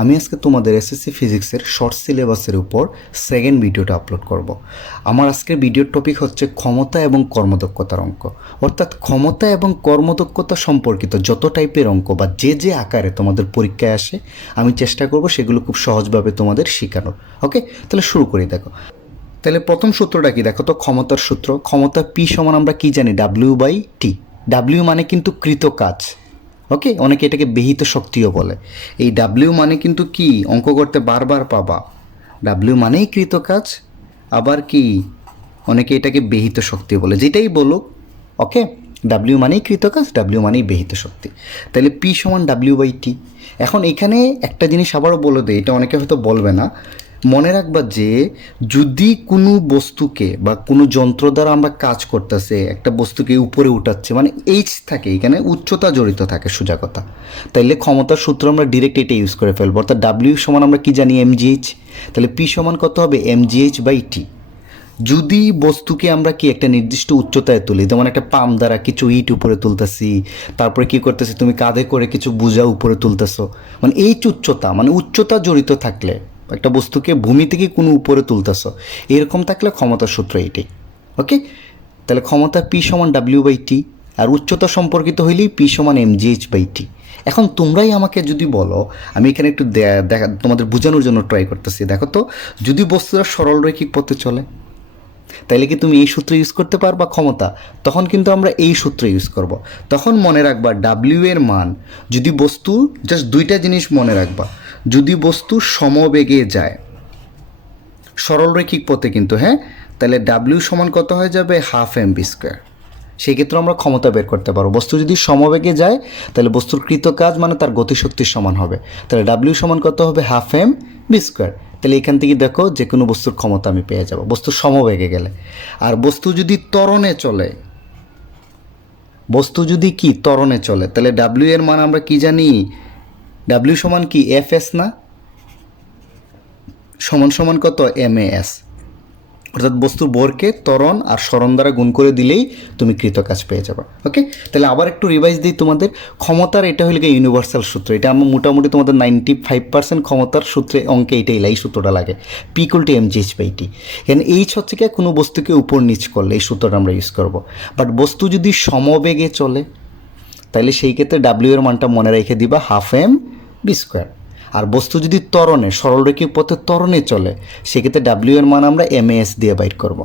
আমি আজকে তোমাদের এসএসসি ফিজিক্সের শর্ট সিলেবাসের উপর সেকেন্ড ভিডিওটা আপলোড করব। আমার আজকের ভিডিওর টপিক হচ্ছে ক্ষমতা এবং কর্মদক্ষতার অঙ্ক। অর্থাৎ ক্ষমতা এবং কর্মদক্ষতা সম্পর্কিত যত টাইপের অঙ্ক বা যে আকারে তোমাদের পরীক্ষায় আসে আমি চেষ্টা করব সেগুলো খুব সহজভাবে তোমাদের শেখানোর। ওকে, তাহলে শুরু করি। দেখো, তাহলে প্রথম সূত্রটা কি দেখো তো, ক্ষমতার সূত্র। ক্ষমতা পি সমান আমরা কি জানি, W/T। ডাব্লিউ মানে কিন্তু কৃত কাজ। ওকে, অনেকে এটাকে বেহিত শক্তিও বলে। এই ডাব্লিউ মানে কিন্তু কি, অঙ্ক করতে বারবার পাবা, ডাব্লিউ মানেই কৃত কাজ, আবার কি অনেকে এটাকে বেহিত শক্তি বলে, যেটাই বলুক। ওকে, ডাব্লিউ মানেই কৃত কাজ, ডাব্লিউ মানেই বেহিত শক্তি। তাহলে পি সমান W/T। এখন এখানে একটা জিনিস আবারও বলে দেয়, এটা অনেকে হয়তো বলবে না, মনে রাখবা যে যদি কোনো বস্তুকে বা কোনো যন্ত্র দ্বারা আমরা কাজ করতেছে, একটা বস্তুকে উপরে উঠাচ্ছে, মানে এইচ থাকে এখানে, উচ্চতা জড়িত থাকে সোজা কথা, তাইলে ক্ষমতার সূত্র আমরা ডিরেক্ট এটা ইউজ করে ফেলবো। অর্থাৎ ডাব্লিউ সমান আমরা কি জানি, mgh। তাহলে পি সমান কত হবে, mgh/t। যদি বস্তুকে আমরা কি একটা নির্দিষ্ট উচ্চতায় তুলি, যেমন একটা পাম্প দ্বারা কিছু ইট উপরে তুলতেছি, তারপরে কি করতেছি, তুমি কাঁধে করে কিছু বোঝা উপরে তুলতেছো, মানে এই উচ্চতা, মানে উচ্চতা জড়িত থাকলে, একটা বস্তুকে ভূমি থেকে কোনো উপরে তুলতেছো, এরকম থাকলে ক্ষমতার সূত্র এইটাই। ওকে, তাহলে ক্ষমতা পি সমান W/T, আর উচ্চতা সম্পর্কিত হইলেই পি সমান mgh/t। এখন তোমরাই আমাকে যদি বলো, আমি এখানে একটু দেখা তোমাদের বোঝানোর জন্য ট্রাই করতেছি। দেখো তো, যদি বস্তুরা সরলরৈখিক পথে চলে তাইলে কি তুমি এই সূত্র ইউজ করতে পারবা ক্ষমতা? তখন কিন্তু আমরা এই সূত্র ইউজ করব। তখন মনে রাখবা ডাব্লিউ এর মান, যদি বস্তু, জাস্ট দুইটা জিনিস মনে রাখবা, যদি বস্তু সমবেগে যায় সরলরৈখিক পথে কিন্তু, হ্যাঁ, তাহলে ডাব্লিউ সমান কত হয়ে যাবে, ½ mv²। সেই ক্ষেত্রে আমরা ক্ষমতা বের করতে পারবো। বস্তু যদি সমবেগে যায় তাহলে বস্তুর কৃত কাজ মানে তার গতিশক্তির সমান হবে, তাহলে ডাব্লিউ সমান কত হবে, ½ mv²। তাহলে এখান থেকে দেখো যে কোনো বস্তুর ক্ষমতা আমি পেয়ে যাব বস্তুর সমবেগে গেলে। আর বস্তু যদি ত্বরণে চলে, বস্তু যদি কি ত্বরণে চলে, তাহলে ডাব্লিউ এর মান আমরা কি জানি, ডাব্লিউ সমান কি Fs না, সমান সমান কত, MAS। অর্থাৎ বস্তুর ভরকে ত্বরণ আর সরণ দ্বারা গুণ করে দিলেই তুমি কৃত কাজ পেয়ে যাবে। ওকে, তাহলে আবার একটু রিভাইজ দিই তোমাদের। ক্ষমতার এটা হলো গিয়ে ইউনিভার্সাল সূত্র, এটা আমার মোটামুটি তোমাদের 95% ক্ষমতার সূত্রে অঙ্কে এইটাই এই সূত্রটা লাগে, P = mgh/t। এখানে এইচ হচ্ছে কি কোনো বস্তুকে উপর নিচ করলে এই সূত্রটা আমরা ইউজ করব। বাট বস্তু যদি সমবেগে চলে তাহলে সেই ক্ষেত্রে ডাব্লিউ এর মানটা মনে রেখে দিবা, ½ mv²। আর বস্তু যদি ত্বরণে, সরলরৈখিক পথে ত্বরণে চলে, সেক্ষেত্রে ডাব্লিউ এর মান আমরা MAS দিয়ে বাইর করব।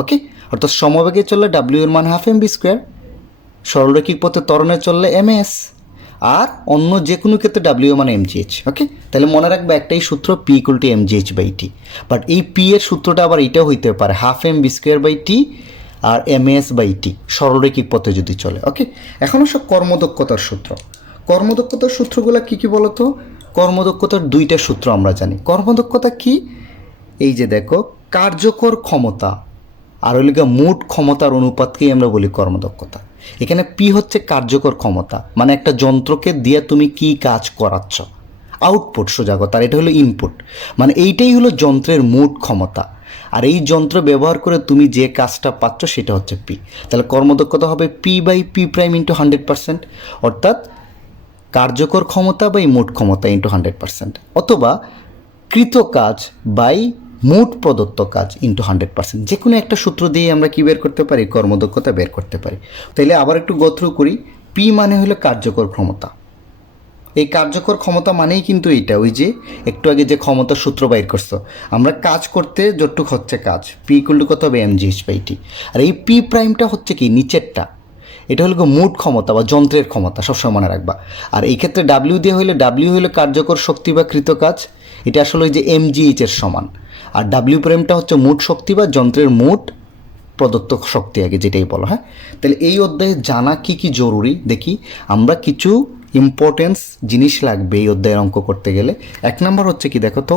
ওকে, অর্থাৎ সমবেগে চললে ডাব্লিউ এর মান ½ mv², সরলরৈখিক পথে ত্বরণে চললে MAS, আর অন্য যে কোনো ক্ষেত্রে ডাব্লিউ এর মান mgh। ওকে, তাহলে মনে রাখবে একটাই সূত্র, P = mgh/t। বাট এই P এর সূত্রটা আবার এইটাও হইতে পারে, ½ mv²/t আর MAS/t, সরলরৈখিক পথে যদি চলে। ওকে, এখন আসো কর্মদক্ষতার সূত্র। কর্মদক্ষতার সূত্রগুলো কী কী বলো তো? কর্মদক্ষতার দুইটা সূত্র আমরা জানি। কর্মদক্ষতা কি, এই যে দেখো, কার্যকর ক্ষমতা আর হইল গিয়ে মোট ক্ষমতার অনুপাতকেই আমরা বলি কর্মদক্ষতা। এখানে পি হচ্ছে কার্যকর ক্ষমতা, মানে একটা যন্ত্রকে দিয়ে তুমি কি কাজ করাচ্ছ, আউটপুট সোজা কথা, আর এটা হলো ইনপুট, মানে এইটাই হলো যন্ত্রের মোট ক্ষমতা। আর এই যন্ত্র ব্যবহার করে তুমি যে কাজটা পাচ্ছ সেটা হচ্ছে পি। তাহলে কর্মদক্ষতা হবে P/P' × 100%, অর্থাৎ কার্যকর ক্ষমতা বাই মোট ক্ষমতা × 100%, অথবা কৃত কাজ বাই মোট প্রদত্ত কাজ × 100%। যে কোনো একটা সূত্র দিয়ে আমরা কি বের করতে পারি, কর্মদক্ষতা বের করতে পারি। তাইলে আবার একটু গোথ্রু করি। পি মানে হলো কার্যকর ক্ষমতা। এই কার্যকর ক্ষমতা মানেই কিন্তু এইটা, ওই যে একটু আগে যে ক্ষমতার সূত্র বাইর করছো, আমরা কাজ করতে যতটুক হচ্ছে কাজ, P = কত হবে, mgh/t। আর এই P' হচ্ছে কি নিচেরটা, এটা হলো মোট ক্ষমতা বা যন্ত্রের ক্ষমতা, সবসময় মনে রাখবা। আর এই ক্ষেত্রে ডাব্লিউ দিয়ে হইলে, ডাব্লিউ হইলে কার্যকর শক্তি বা কৃত কাজ, এটা আসলে ওই যে mgh এর সমান। আর W' হচ্ছে মোট শক্তি বা যন্ত্রের মোট প্রদত্ত শক্তি, আগে যেটাই বলো। হ্যাঁ, তাহলে এই অধ্যায়ে জানা কি কি জরুরি দেখি আমরা। কিছু ইম্পর্টেন্স জিনিস লাগবে এই অধ্যায়ের অঙ্ক করতে গেলে। 1 নম্বর হচ্ছে কি দেখো তো,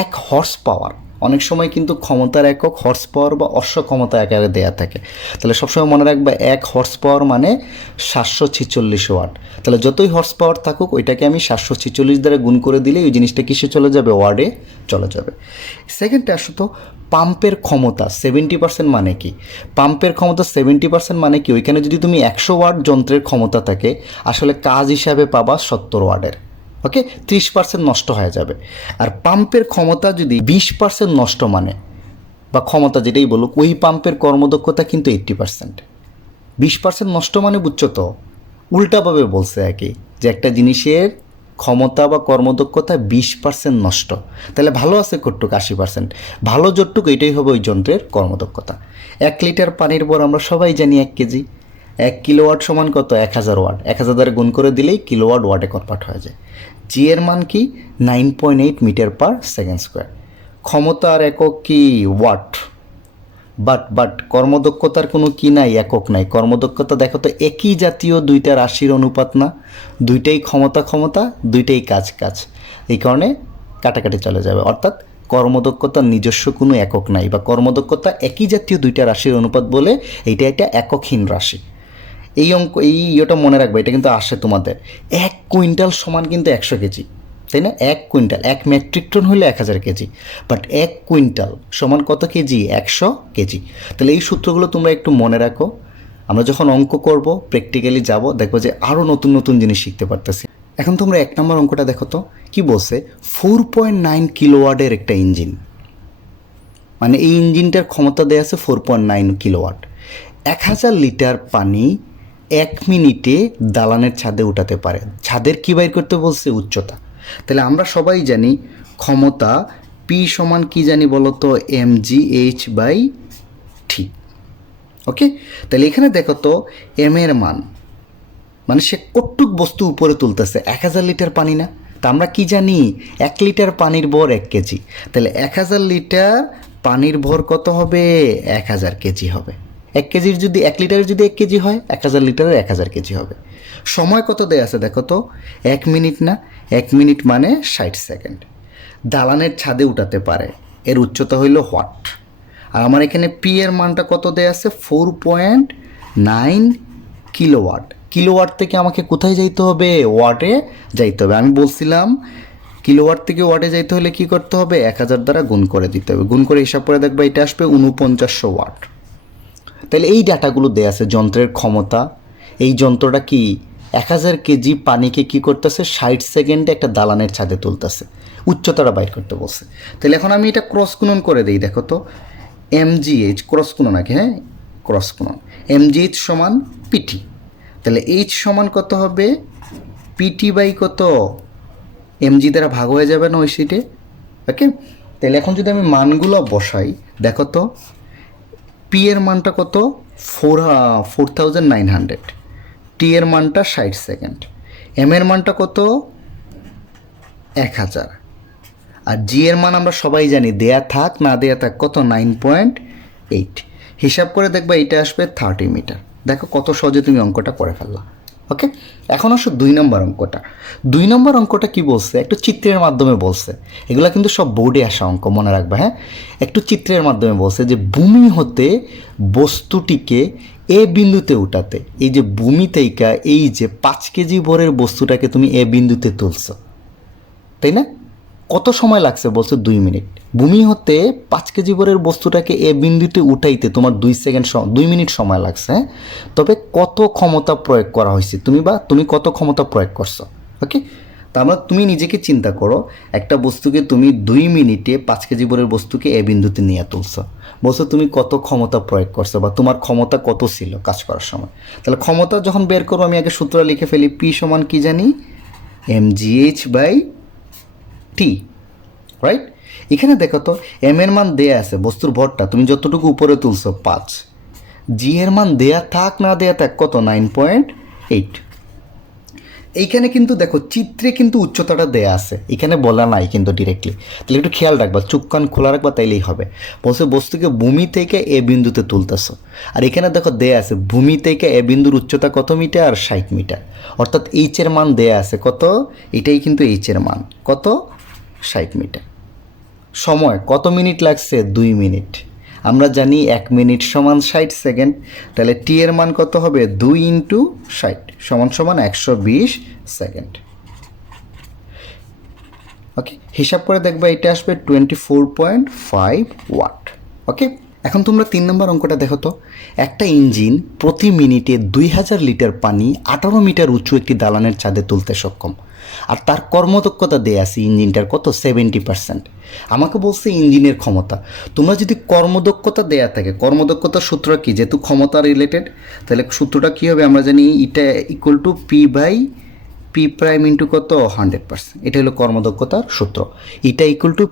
1 হর্স পাওয়ার। অনেক সময় কিন্তু ক্ষমতার একক হর্স পাওয়ার বা অশ্ব ক্ষমতা আকারে দেয়া থাকে। তাহলে সবসময় মনে রাখবে 1 হর্স পাওয়ার মানে 746 ওয়াট। তাহলে যতই হর্স পাওয়ার থাকুক ওইটাকে আমি 746 দ্বারা গুণ করে দিলে ওই জিনিসটা কিসে চলে যাবে, ওয়ার্ডে চলে যাবে। সেকেন্ডটা আসো তো, পাম্পের ক্ষমতা 70% মানে কি? পাম্পের ক্ষমতা 70% মানে কি, ওইখানে যদি তুমি 100 ওয়াট যন্ত্রের ক্ষমতা থাকে, আসলে কাজ হিসাবে পাবা 70 ওয়াটের। ওকে, 30% নষ্ট হয়ে যাবে। আর পাম্পের ক্ষমতা যদি 20% নষ্ট মানে বা ক্ষমতা যেটাই বলুক, ওই পাম্পের কর্মদক্ষতা কিন্তু 80%। 20% নষ্ট মানে বুঝছো তো, উল্টাভাবে বলছে আর কি, যে একটা জিনিসের ক্ষমতা বা কর্মদক্ষতা 20% নষ্ট, তাহলে ভালো আছে কটুক 80%, ভালো যতটুকু এটাই হবে ওই যন্ত্রের কর্মদক্ষতা। 1 লিটার পানির ভর আমরা সবাই জানি 1 কেজি। 1 কিলোওয়াট সমান কত? 1000 ওয়াট। 1000 দ্বারা গুণ করে দিলেই কিলোওয়াট ওয়াটে কনভার্ট হয়ে যায়। জি এর মান কি? 9.8 মিটার পার সেকেন্ড স্কোয়ার। ক্ষমতার একক কি? ওয়াট। বাট কর্মদক্ষতার কোনো কি নাই, একক নাই। কর্মদক্ষতা দেখো তো একই জাতীয় দুইটা রাশির অনুপাত না, দুইটাই ক্ষমতা, দুইটাই কাজ। এই কারণে কাটাকাটি চলে যাবে, অর্থাৎ কর্মদক্ষতার নিজস্ব কোনো একক নাই, বা কর্মদক্ষতা একই জাতীয় দুইটা রাশির অনুপাত বলে এইটা একটা এককহীন রাশি। এই অঙ্ক ইয়েটা মনে রাখবে, এটা কিন্তু আসে তোমাদের। 1 কুইন্টাল সমান কিন্তু 100 কেজি, তাই না? 1 কুইন্টাল, 1 মেট্রিক টন হলে 1000 কেজি, বাট 1 কুইন্টাল সমান কত কেজি? 100 কেজি। তাহলে এই সূত্রগুলো তোমরা একটু মনে রাখো। আমরা যখন অঙ্ক করব, প্র্যাকটিক্যালি যাব, দেখবো যে আরও নতুন জিনিস শিখতে পারতেছি। এখন তোমরা 1 নম্বর অঙ্কটা দেখো তো কি বলছে। 4.9 কিলোওয়াটের একটা ইঞ্জিন, মানে এই ইঞ্জিনটার ক্ষমতা দেওয়া আছে 4.9 কিলোওয়াট। 1000 লিটার পানি 1 মিনিটে দালানের ছাদে উঠাতে পারে। ছাদের কী বাইর করতে বলছে? উচ্চতা। তাহলে আমরা সবাই জানি ক্ষমতা পি সমান কি জানি বলো তো? mgh/t। ওকে, তাহলে এখানে দেখো তো এম এর মান, মানে সে কতটুক বস্তু উপরে তুলতেছে, 1000 লিটার পানি না? তা আমরা কি জানি? 1 লিটার পানির ভর 1 কেজি। তাহলে 1000 লিটার পানির ভর কত হবে? 1000 কেজি হবে। 1 কেজির যদি 1 লিটারের যদি 1 কেজি হয়, 1000 লিটারের 1000 কেজি হবে। সময় কত দেয়া আছে দেখো তো? 1 মিনিট না? 1 মিনিট মানে 60 সেকেন্ড। দালানের ছাদে উঠাতে পারে, এর উচ্চতা হইল হোয়াট। আর আমার এখানে পি এর মানটা কত দেয়া আছে? 4.9 কিলোওয়াট। কিলোওয়াট থেকে আমাকে কোথায় যাইতে হবে? ওয়াটে যাইতে হবে। আমি বলছিলাম কিলোওয়াট থেকে ওয়াটে যাইতে হলে কি করতে হবে? 1000 দ্বারা গুণ করে দিতে হবে। গুণ করে হিসাব করে দেখবে এটা আসবে 4900 ওয়াট। তাহলে এই ডাটাগুলো দেয়া আছে। যন্ত্রের ক্ষমতা, এই যন্ত্রটা কি 1000 কেজি পানিকে কি করতেছে? 60 সেকেন্ডে একটা দালানের ছাদে তুলতেছে। উচ্চতাটা বাইর করতে বলছে। তাহলে এখন আমি এটা ক্রস গুণন করে দিই। দেখো তো mgh, ক্রস গুণন আগে, হ্যাঁ ক্রস গুণন, mgh সমান পিটি। তাহলে এইচ সমান কত হবে? পিটি বাই কত? এমজি দ্বারা ভাগ হয়ে যাবে না ওই সিটে। ওকে, তাহলে এখন যদি আমি মানগুলো বসাই, দেখো তো পি এর মানটা কত? 4900, টি এর মানটা 60 সেকেন্ড, এম এর মানটা কত? 1000, আর জি এর মান আমরা সবাই জানি, দেয়া থাক না দেয়া থাক কত? 9.8। হিসাব করে দেখবা এটা আসবে 30 মিটার। দেখো কত সহজে তুমি অঙ্কটা করে ফেললা। ওকে, এখন আসো 2 নম্বর অঙ্কটা। 2 নম্বর অঙ্কটা কি বলছে? একটু চিত্রের মাধ্যমে বলছে। এগুলো কিন্তু সব বোর্ডে আসা অঙ্ক, মনে রাখবা। হ্যাঁ, একটু চিত্রের মাধ্যমে বলছে যে ভূমি হতে বস্তুটিকে এ বিন্দুতে উঠাতে, এই যে ভূমি থেকে এই যে 5 কেজি ভরের বস্তুটাকে তুমি এ বিন্দুতে তুলছো, তাই না? কত সময় লাগছে? বলছো 2 মিনিট। ভূমি হতে 5 কেজি ভরের বস্তুটাকে এ বিন্দুতে উঠাইতে তোমার 2 মিনিট সময় লাগছে। হ্যাঁ, তবে কত ক্ষমতা প্রয়োগ করা হয়েছে? তুমি কত ক্ষমতা প্রয়োগ করছো? ওকে, তার মানে তুমি নিজেকে চিন্তা করো, একটা বস্তুকে তুমি 2 মিনিটে 5 কেজি ভরের বস্তুকে এ বিন্দুতে নিয়ে তুলছো, বলছো তুমি কত ক্ষমতা প্রয়োগ করছো, বা তোমার ক্ষমতা কত ছিল কাজ করার সময়। তাহলে ক্ষমতা যখন বের করবো, আমি আগে সূত্র লিখে ফেলি। পি সমান কি জানি? mgh/t, right? এখানে দেখো তো এম এর মান দেয়া আছে, বস্তুর ভরটা তুমি যতটুকু উপরে তুলছো 5। জি এর মান দেয়া থাক না দেয়া থাক কত? 9.8। এইখানে কিন্তু দেখো চিত্রে কিন্তু উচ্চতাটা দেয়া আছে, এখানে বলা নাই কিন্তু ডিরেক্টলি। তাহলে একটু খেয়াল রাখবা, চোখ কান খোলা রাখবা, তাইলেই হবে। বলছে বস্তুকে ভূমি থেকে এ বিন্দুতে তুলতেছো, আর এখানে দেখো দেয়া আছে ভূমি থেকে এ বিন্দুর উচ্চতা কত মিটার? 60 মিটার। অর্থাৎ এইচ এর মান দেয়া আছে কত? এটাই কিন্তু এইচ এর মান কত? 60 মিটার। সময় কত মিনিট লাগছে? 2 মিনিট। আমরা জানি 1 মিনিট সমান 60 সেকেন্ড। তাহলে টি এর মান কত হবে? 2 × 60 সমান 120 সেকেন্ড। ওকে, হিসাব করে দেখবা এটা আসবে 24.5 ওয়াট। ওকে, এখন তোমরা 3 নম্বর অঙ্কটা দেখো তো। একটা ইঞ্জিন প্রতি মিনিটে 2000 লিটার পানি 18 মিটার উঁচু একটি দালানের ছাদে তুলতে সক্ষম। আর তার কর্মদক্ষতা দেয়া আছে ইঞ্জিনটার কত 70%। আমাকে বলছে ইঞ্জিনের ক্ষমতা। তোমরা যদি কর্মদক্ষতা দেয়া থাকে, কর্মদক্ষতার সূত্র কি, যেহেতু ক্ষমতা রিলেটেড, তাহলে সূত্রটা কী হবে আমরা জানি, এটা equal to P prime into কত 100%। এটা হলো কর্মদক্ষতার সূত্র। এটা equal to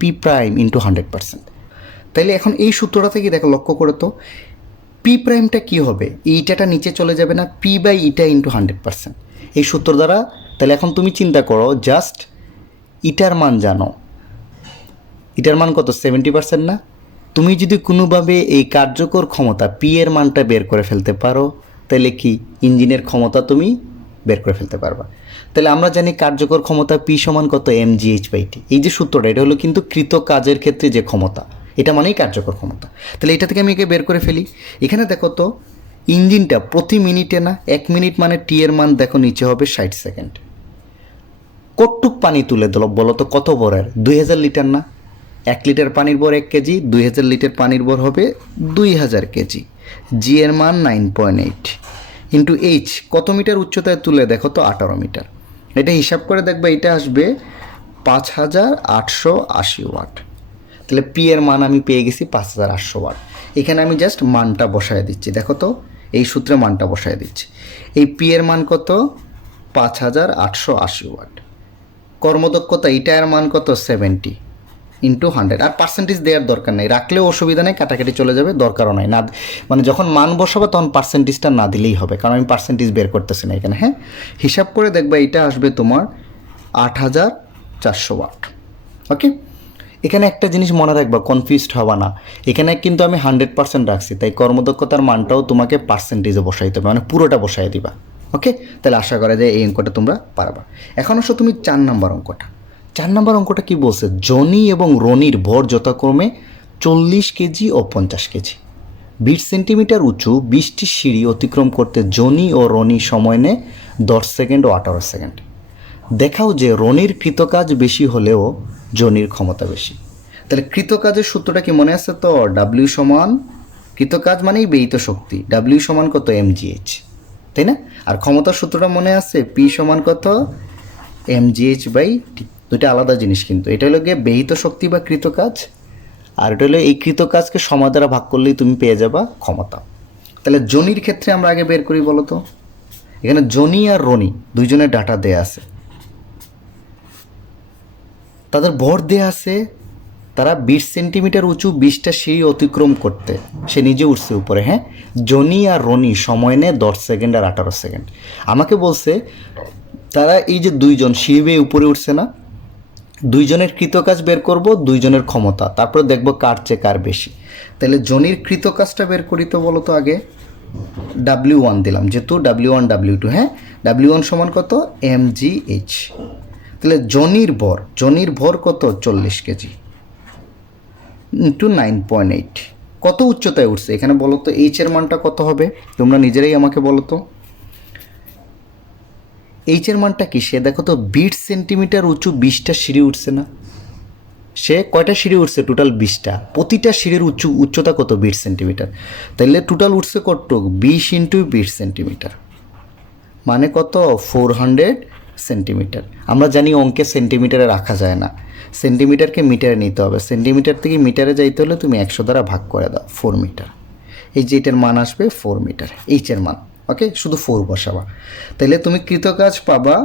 P prime into 100%। তাইলে এখন এই সূত্রটা থেকে দেখো, লক্ষ্য করে তো পি প্রাইমটা কী হবে, এইটাটা নিচে চলে যাবে না, ইটা ইন্টু 100%। এই সূত্র দ্বারা তাহলে এখন তুমি চিন্তা করো, জাস্ট ইটার মান জানো, ইটার মান কত 70% না? তুমি যদি কোনোভাবে এই কার্যকর ক্ষমতা পি এর মানটা বের করে ফেলতে পারো, তাহলে কি ইঞ্জিনের ক্ষমতা তুমি বের করে ফেলতে পারবা। তাহলে আমরা জানি কার্যকর ক্ষমতা পি সমান কত mgh/t। এই যে সূত্রটা, এটা হলো কিন্তু কৃত কাজের ক্ষেত্রে যে ক্ষমতা, এটা মানেই কার্যকর ক্ষমতা। তাহলে এটা থেকে আমি একে বের করে ফেলি। এখানে দেখো তো ইঞ্জিনটা প্রতি মিনিটে না, 1 মিনিট মানে টি এর মান দেখো নিচে হবে 60 সেকেন্ড। কতটুক পানি তুলে দিল বলো তো, কত ভরের? 2000 লিটার না? 1 লিটার পানির ভর 1 কেজি, 2000 লিটার পানির ভর হবে 2000 কেজি। জি এর মান 9.8 ইন্টু এইচ, কত মিটার উচ্চতায় তুলে দেখো তো 18 মিটার। এটা হিসাব করে দেখবে এটা আসবে 5880 ওয়াট। তাহলে পি এর মান আমি পেয়ে গেছি 5800 ওয়াট। এখানে আমি জাস্ট মানটা বসায় দিচ্ছি, দেখো তো এই সূত্রে মানটা বসায় দিচ্ছি। এই পি এর মান কত 5880 ওয়াট। কর্মদক্ষতা এটার মান কত 70 ইন্টু 100। আর পার্সেন্টেজ দেওয়ার দরকার নেই, রাখলেও অসুবিধা নেই, কাটাকাটি চলে যাবে, দরকারও নাই না, মানে যখন মান বসাবো তখন পার্সেন্টেজটা না দিলেই হবে, কারণ আমি পার্সেন্টেজ বের করতেছি না এখানে। হ্যাঁ, হিসাব করে দেখবা এটা আসবে তোমার 8400 ওয়াট। ওকে, এখানে একটা জিনিস মনে রাখবা, কনফিউজড হবা না, এখানে কিন্তু আমি 100% রাখছি, তাই কর্মদক্ষতার মানটাও তোমাকে পার্সেন্টেজে বসাইতে হবে, মানে পুরোটা বসাই দিবা। ওকে, তাহলে আশা করা যায় এই অঙ্কটা তোমরা পারবা। এখন আসো তুমি 4 নম্বর অঙ্কটা। 4 নম্বর অঙ্কটা কি বলছে, জনি এবং রনির ভর যথাক্রমে 40 কেজি ও 50 কেজি। 20 সেন্টিমিটার উঁচু 20টি সিঁড়ি অতিক্রম করতে জনি ও রনি সময় নেয় 10 সেকেন্ড ও 18 সেকেন্ড। দেখাও যে রনির কৃতকাজ বেশি হলেও জনির ক্ষমতা বেশি। তাহলে কৃতকাজের সূত্রটা কি মনে আছে তো, ডাব্লিউ সমান, কৃতকাজ মানেই ব্যয়িত শক্তি, ডাব্লিউ সমান কত mgh, তাই না? আর ক্ষমতার সূত্রটা মনে আছে, পি সমান কত mgh/t। দুইটা আলাদা জিনিস কিন্তু, এটা হলো গিয়ে ব্যয়িত শক্তি বা কৃতকাজ, আর এটা হলো এই কৃতকাজকে সময় দ্বারা ভাগ করলেই তুমি পেয়ে যাবা ক্ষমতা। তাহলে জনির ক্ষেত্রে আমরা আগে বের করি বলো তো। এখানে জনি আর রনি দুইজনের ডাটা দেয়া আছে, তাদের ভর দেয়া আছে, তারা 20 সেন্টিমিটার উঁচু 20টা সিঁড়ি অতিক্রম করতে, সে নিজে উঠছে উপরে। হ্যাঁ, জনি আর রনি সময় নেয় 10 সেকেন্ড আর 18 সেকেন্ড। আমাকে বলছে তারা এই যে দুইজন সিঁড়ি বেয়ে উপরে উঠছে না, দুইজনের কৃতকাজ বের করব, দুইজনের ক্ষমতা, তারপর দেখব কার চেয়ে কার বেশি। তাহলে জনির কৃতকাজটা বের করি তো বলো তো আগে। W1 দিলাম, যেহেতু W1 W2, হ্যাঁ, W1 সমান কত mgh। তাহলে জনির ভর কত 40 কেজি ইন্টু 9.8। কত উচ্চতায় উঠছে এখানে বলো তো, এইচ এর মানটা কত হবে তোমরা নিজেরাই আমাকে বলো তো। এইচ এর মানটা কি, সে দেখো তো 20 সেন্টিমিটার উঁচু 20টা সিঁড়ি উঠছে না, সে কয়টা সিঁড়ি উঠছে টোটাল 20টা, প্রতিটা সিঁড়ির উচ্চতা কত 20 সেন্টিমিটার। তাহলে টোটাল উঠছে কতটুক 20 ইন্টু 20 সেন্টিমিটার, মানে কত 400 সেন্টিমিটার। আমরা জানি অঙ্কে সেন্টিমিটারে রাখা যায় না, সেন্টিমিটারকে মিটারে নিতে হবে, সেন্টিমিটার থেকে মিটারে যাইতে হলে তুমি 100 দ্বারা ভাগ করে দাও, 4 মিটার। এই যে এটার মান আসবে 4 মিটার, এইচের মান। ওকে, শুধু 4 বসাবা, তাহলে তুমি কৃতকাজ পাবা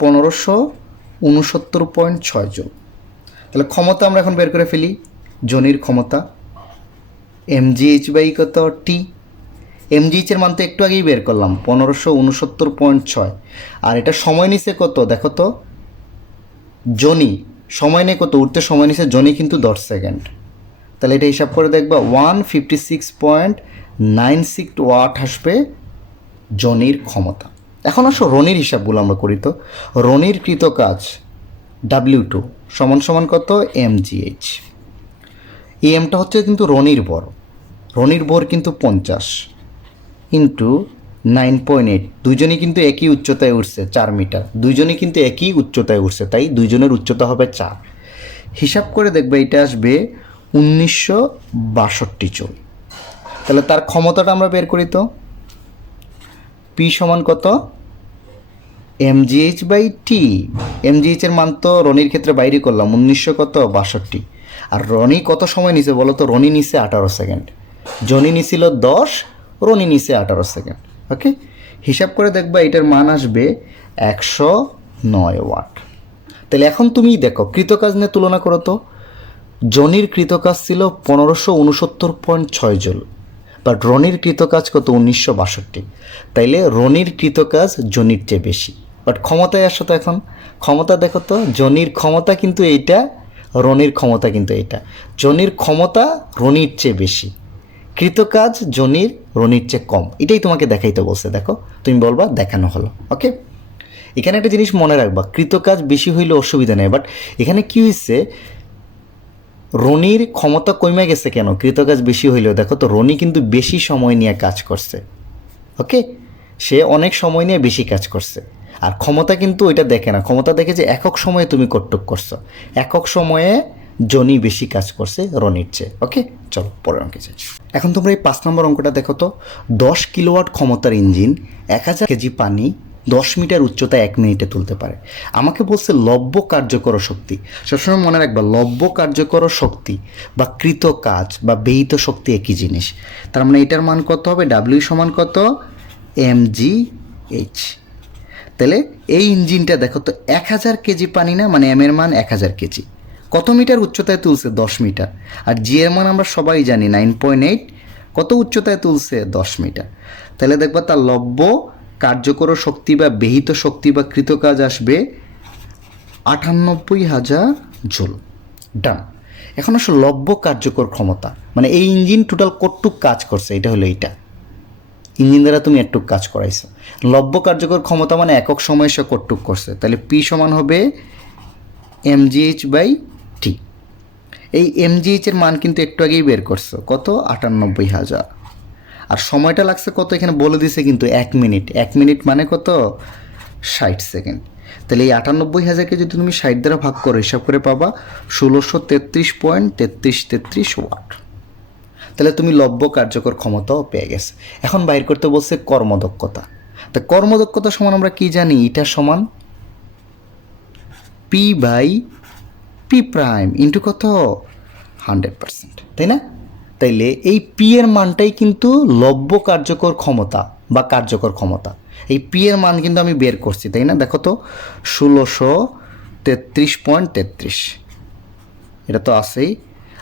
1569.6 জুল। তাহলে ক্ষমতা আমরা এখন বের করে ফেলি, জনির ক্ষমতা mgh/ কত টি। mgh এর মান তো একটু আগেই বের করলাম 1569.6, আর এটা সময় নিছে কত দেখো তো, জনি সময় নেই কত উঠতে, সময় নিছে জনি কিন্তু 10 সেকেন্ড। তাহলে এটা হিসাব করে দেখবা 156.96 ওয়াট আসবে জনির ক্ষমতা। এখন আসো রনির হিসাবগুলো আমরা করি তো। রনির কৃতকাজ W2 সমান সমান কত mgh। এই এমটা হচ্ছে কিন্তু রনির ভর কিন্তু 50 ইন্টু 9.8। দুইজনই কিন্তু একই উচ্চতায় উঠছে 4 মিটার, দুইজনই কিন্তু একই উচ্চতায় উঠছে, তাই দুইজনের উচ্চতা হবে 4। হিসাব করে দেখবে এটা আসবে 1962 জুল। তাহলে তার ক্ষমতাটা আমরা বের করি তো, পি সমান কত mgh বাই টি। mgh এর মান তো রনির ক্ষেত্রে বাইরে করলাম 1962। আর রনি কত সময় নিছে বলো তো? রনি নিছে 18 সেকেন্ড, জনি নিছিল 10, রনি নিছে 18 সেকেন্ড। ওকে, হিসাব করে দেখবা এটার মান আসবে 109 ওয়াট। তাহলে এখন তুমি দেখো কৃতকাজ নিয়ে তুলনা করো তো। জনির কৃতকাজ ছিল 1569.6 জুল, বাট রনির কৃতকাজ কত? 1962। তাইলে রনির কৃতকাজ জনির চেয়ে বেশি। বাট ক্ষমতায় আসো তো, এখন ক্ষমতা দেখো তো। জনির ক্ষমতা কিন্তু এইটা, রনির ক্ষমতা কিন্তু এইটা। জনির ক্ষমতা রনির চেয়ে বেশি, কৃতকাজ জনির রনির চেয়ে কম। এটাই তোমাকে দেখাইতে বলছে। দেখো তুমি বলবা দেখানো হলো। ওকে, এখানে একটা জিনিস মনে রাখবা, কৃতকাজ বেশি হইলে অসুবিধা নেই, বাট এখানে কি হয়েছে, রনির ক্ষমতা কমে গেছে কেন? কৃতকাজ বেশি হইলেও দেখো তো রনি কিন্তু বেশি সময় নিয়ে কাজ করছে। ওকে, সে অনেক সময় নিয়ে বেশি কাজ করছে। আর ক্ষমতা কিন্তু ওইটা দেখে না, ক্ষমতা দেখে যে একক সময়ে তুমি কটটুক করছো। একক সময়ে জনি বেশি কাজ করছে রনির চেয়ে। ওকে, চলো পরের অঙ্কে যাই। এখন তোমরা এই 5 নম্বর অঙ্কটা দেখো তো। 10 কিলোওয়াট ক্ষমতার ইঞ্জিন 1000 কেজি পানি 10 মিটার উচ্চতায় 1 মিনিটে তুলতে পারে। আমাকে বলছে লব্য কার্যকর শক্তি। সবসময় মনে রাখবা, লব্য কার্যকর শক্তি বা কৃত কাজ বা ব্যয়িত শক্তি একই জিনিস। তার মানে এটার মান কত হবে? ডাব্লিউ সমান কত? mgh। তাহলে এই ইঞ্জিনটা দেখো তো 1000 কেজি পানি না, মানে এম এর মান 1000 কেজি, কত মিটার উচ্চতায় তুলছে? 10 মিটার। আর জি এর মান আমরা সবাই জানি 9.8, কত উচ্চতায় তুলছে? 10 মিটার। তাহলে দেখবা তার লব্য কার্যকর শক্তি বা ব্যয়িত শক্তি বা কৃতকাজ আসবে 98,000 জুল। ডান। এখন আসলে লব্য কার্যকর ক্ষমতা, মানে এই ইঞ্জিন টোটাল কতটুক কাজ করছে, এটা হলো এইটা। ইঞ্জিন দ্বারা তুমি একটুক কাজ করাইছো। লব্য কার্যকর ক্ষমতা মানে একক সময় সে কতটুক করছে। তাহলে পি সমান হবে mgh বাই টি। এই mgh এর মান কিন্তু একটু আগেই বের করছো, কত? 98,000। আর সময়টা লাগছে কত? এখানে বলে দিছে কিন্তু 1 মিনিট। 1 মিনিট মানে কত? 60 সেকেন্ড। তাহলে এই 98,000কে যদি তুমি 60 দ্বারা ভাগ করো, হিসাব করে পাবা 1633.3333 ওয়াট। তাহলে তুমি লব্য কার্যকর ক্ষমতাও পেয়ে গেছে। এখন বাইর করতে বলছে কর্মদক্ষতা। তা কর্মদক্ষতা সমান আমরা কি জানি? এটা সমান P by P prime into কত? 100%, তাই না? তাইলে এই পি এর মানটাই কিন্তু লব্য কার্যকর ক্ষমতা বা কার্যকর ক্ষমতা। এই পি এর মান কিন্তু আমি বের করছি, তাই না? দেখো তো 1633.33, এটা তো আছেই।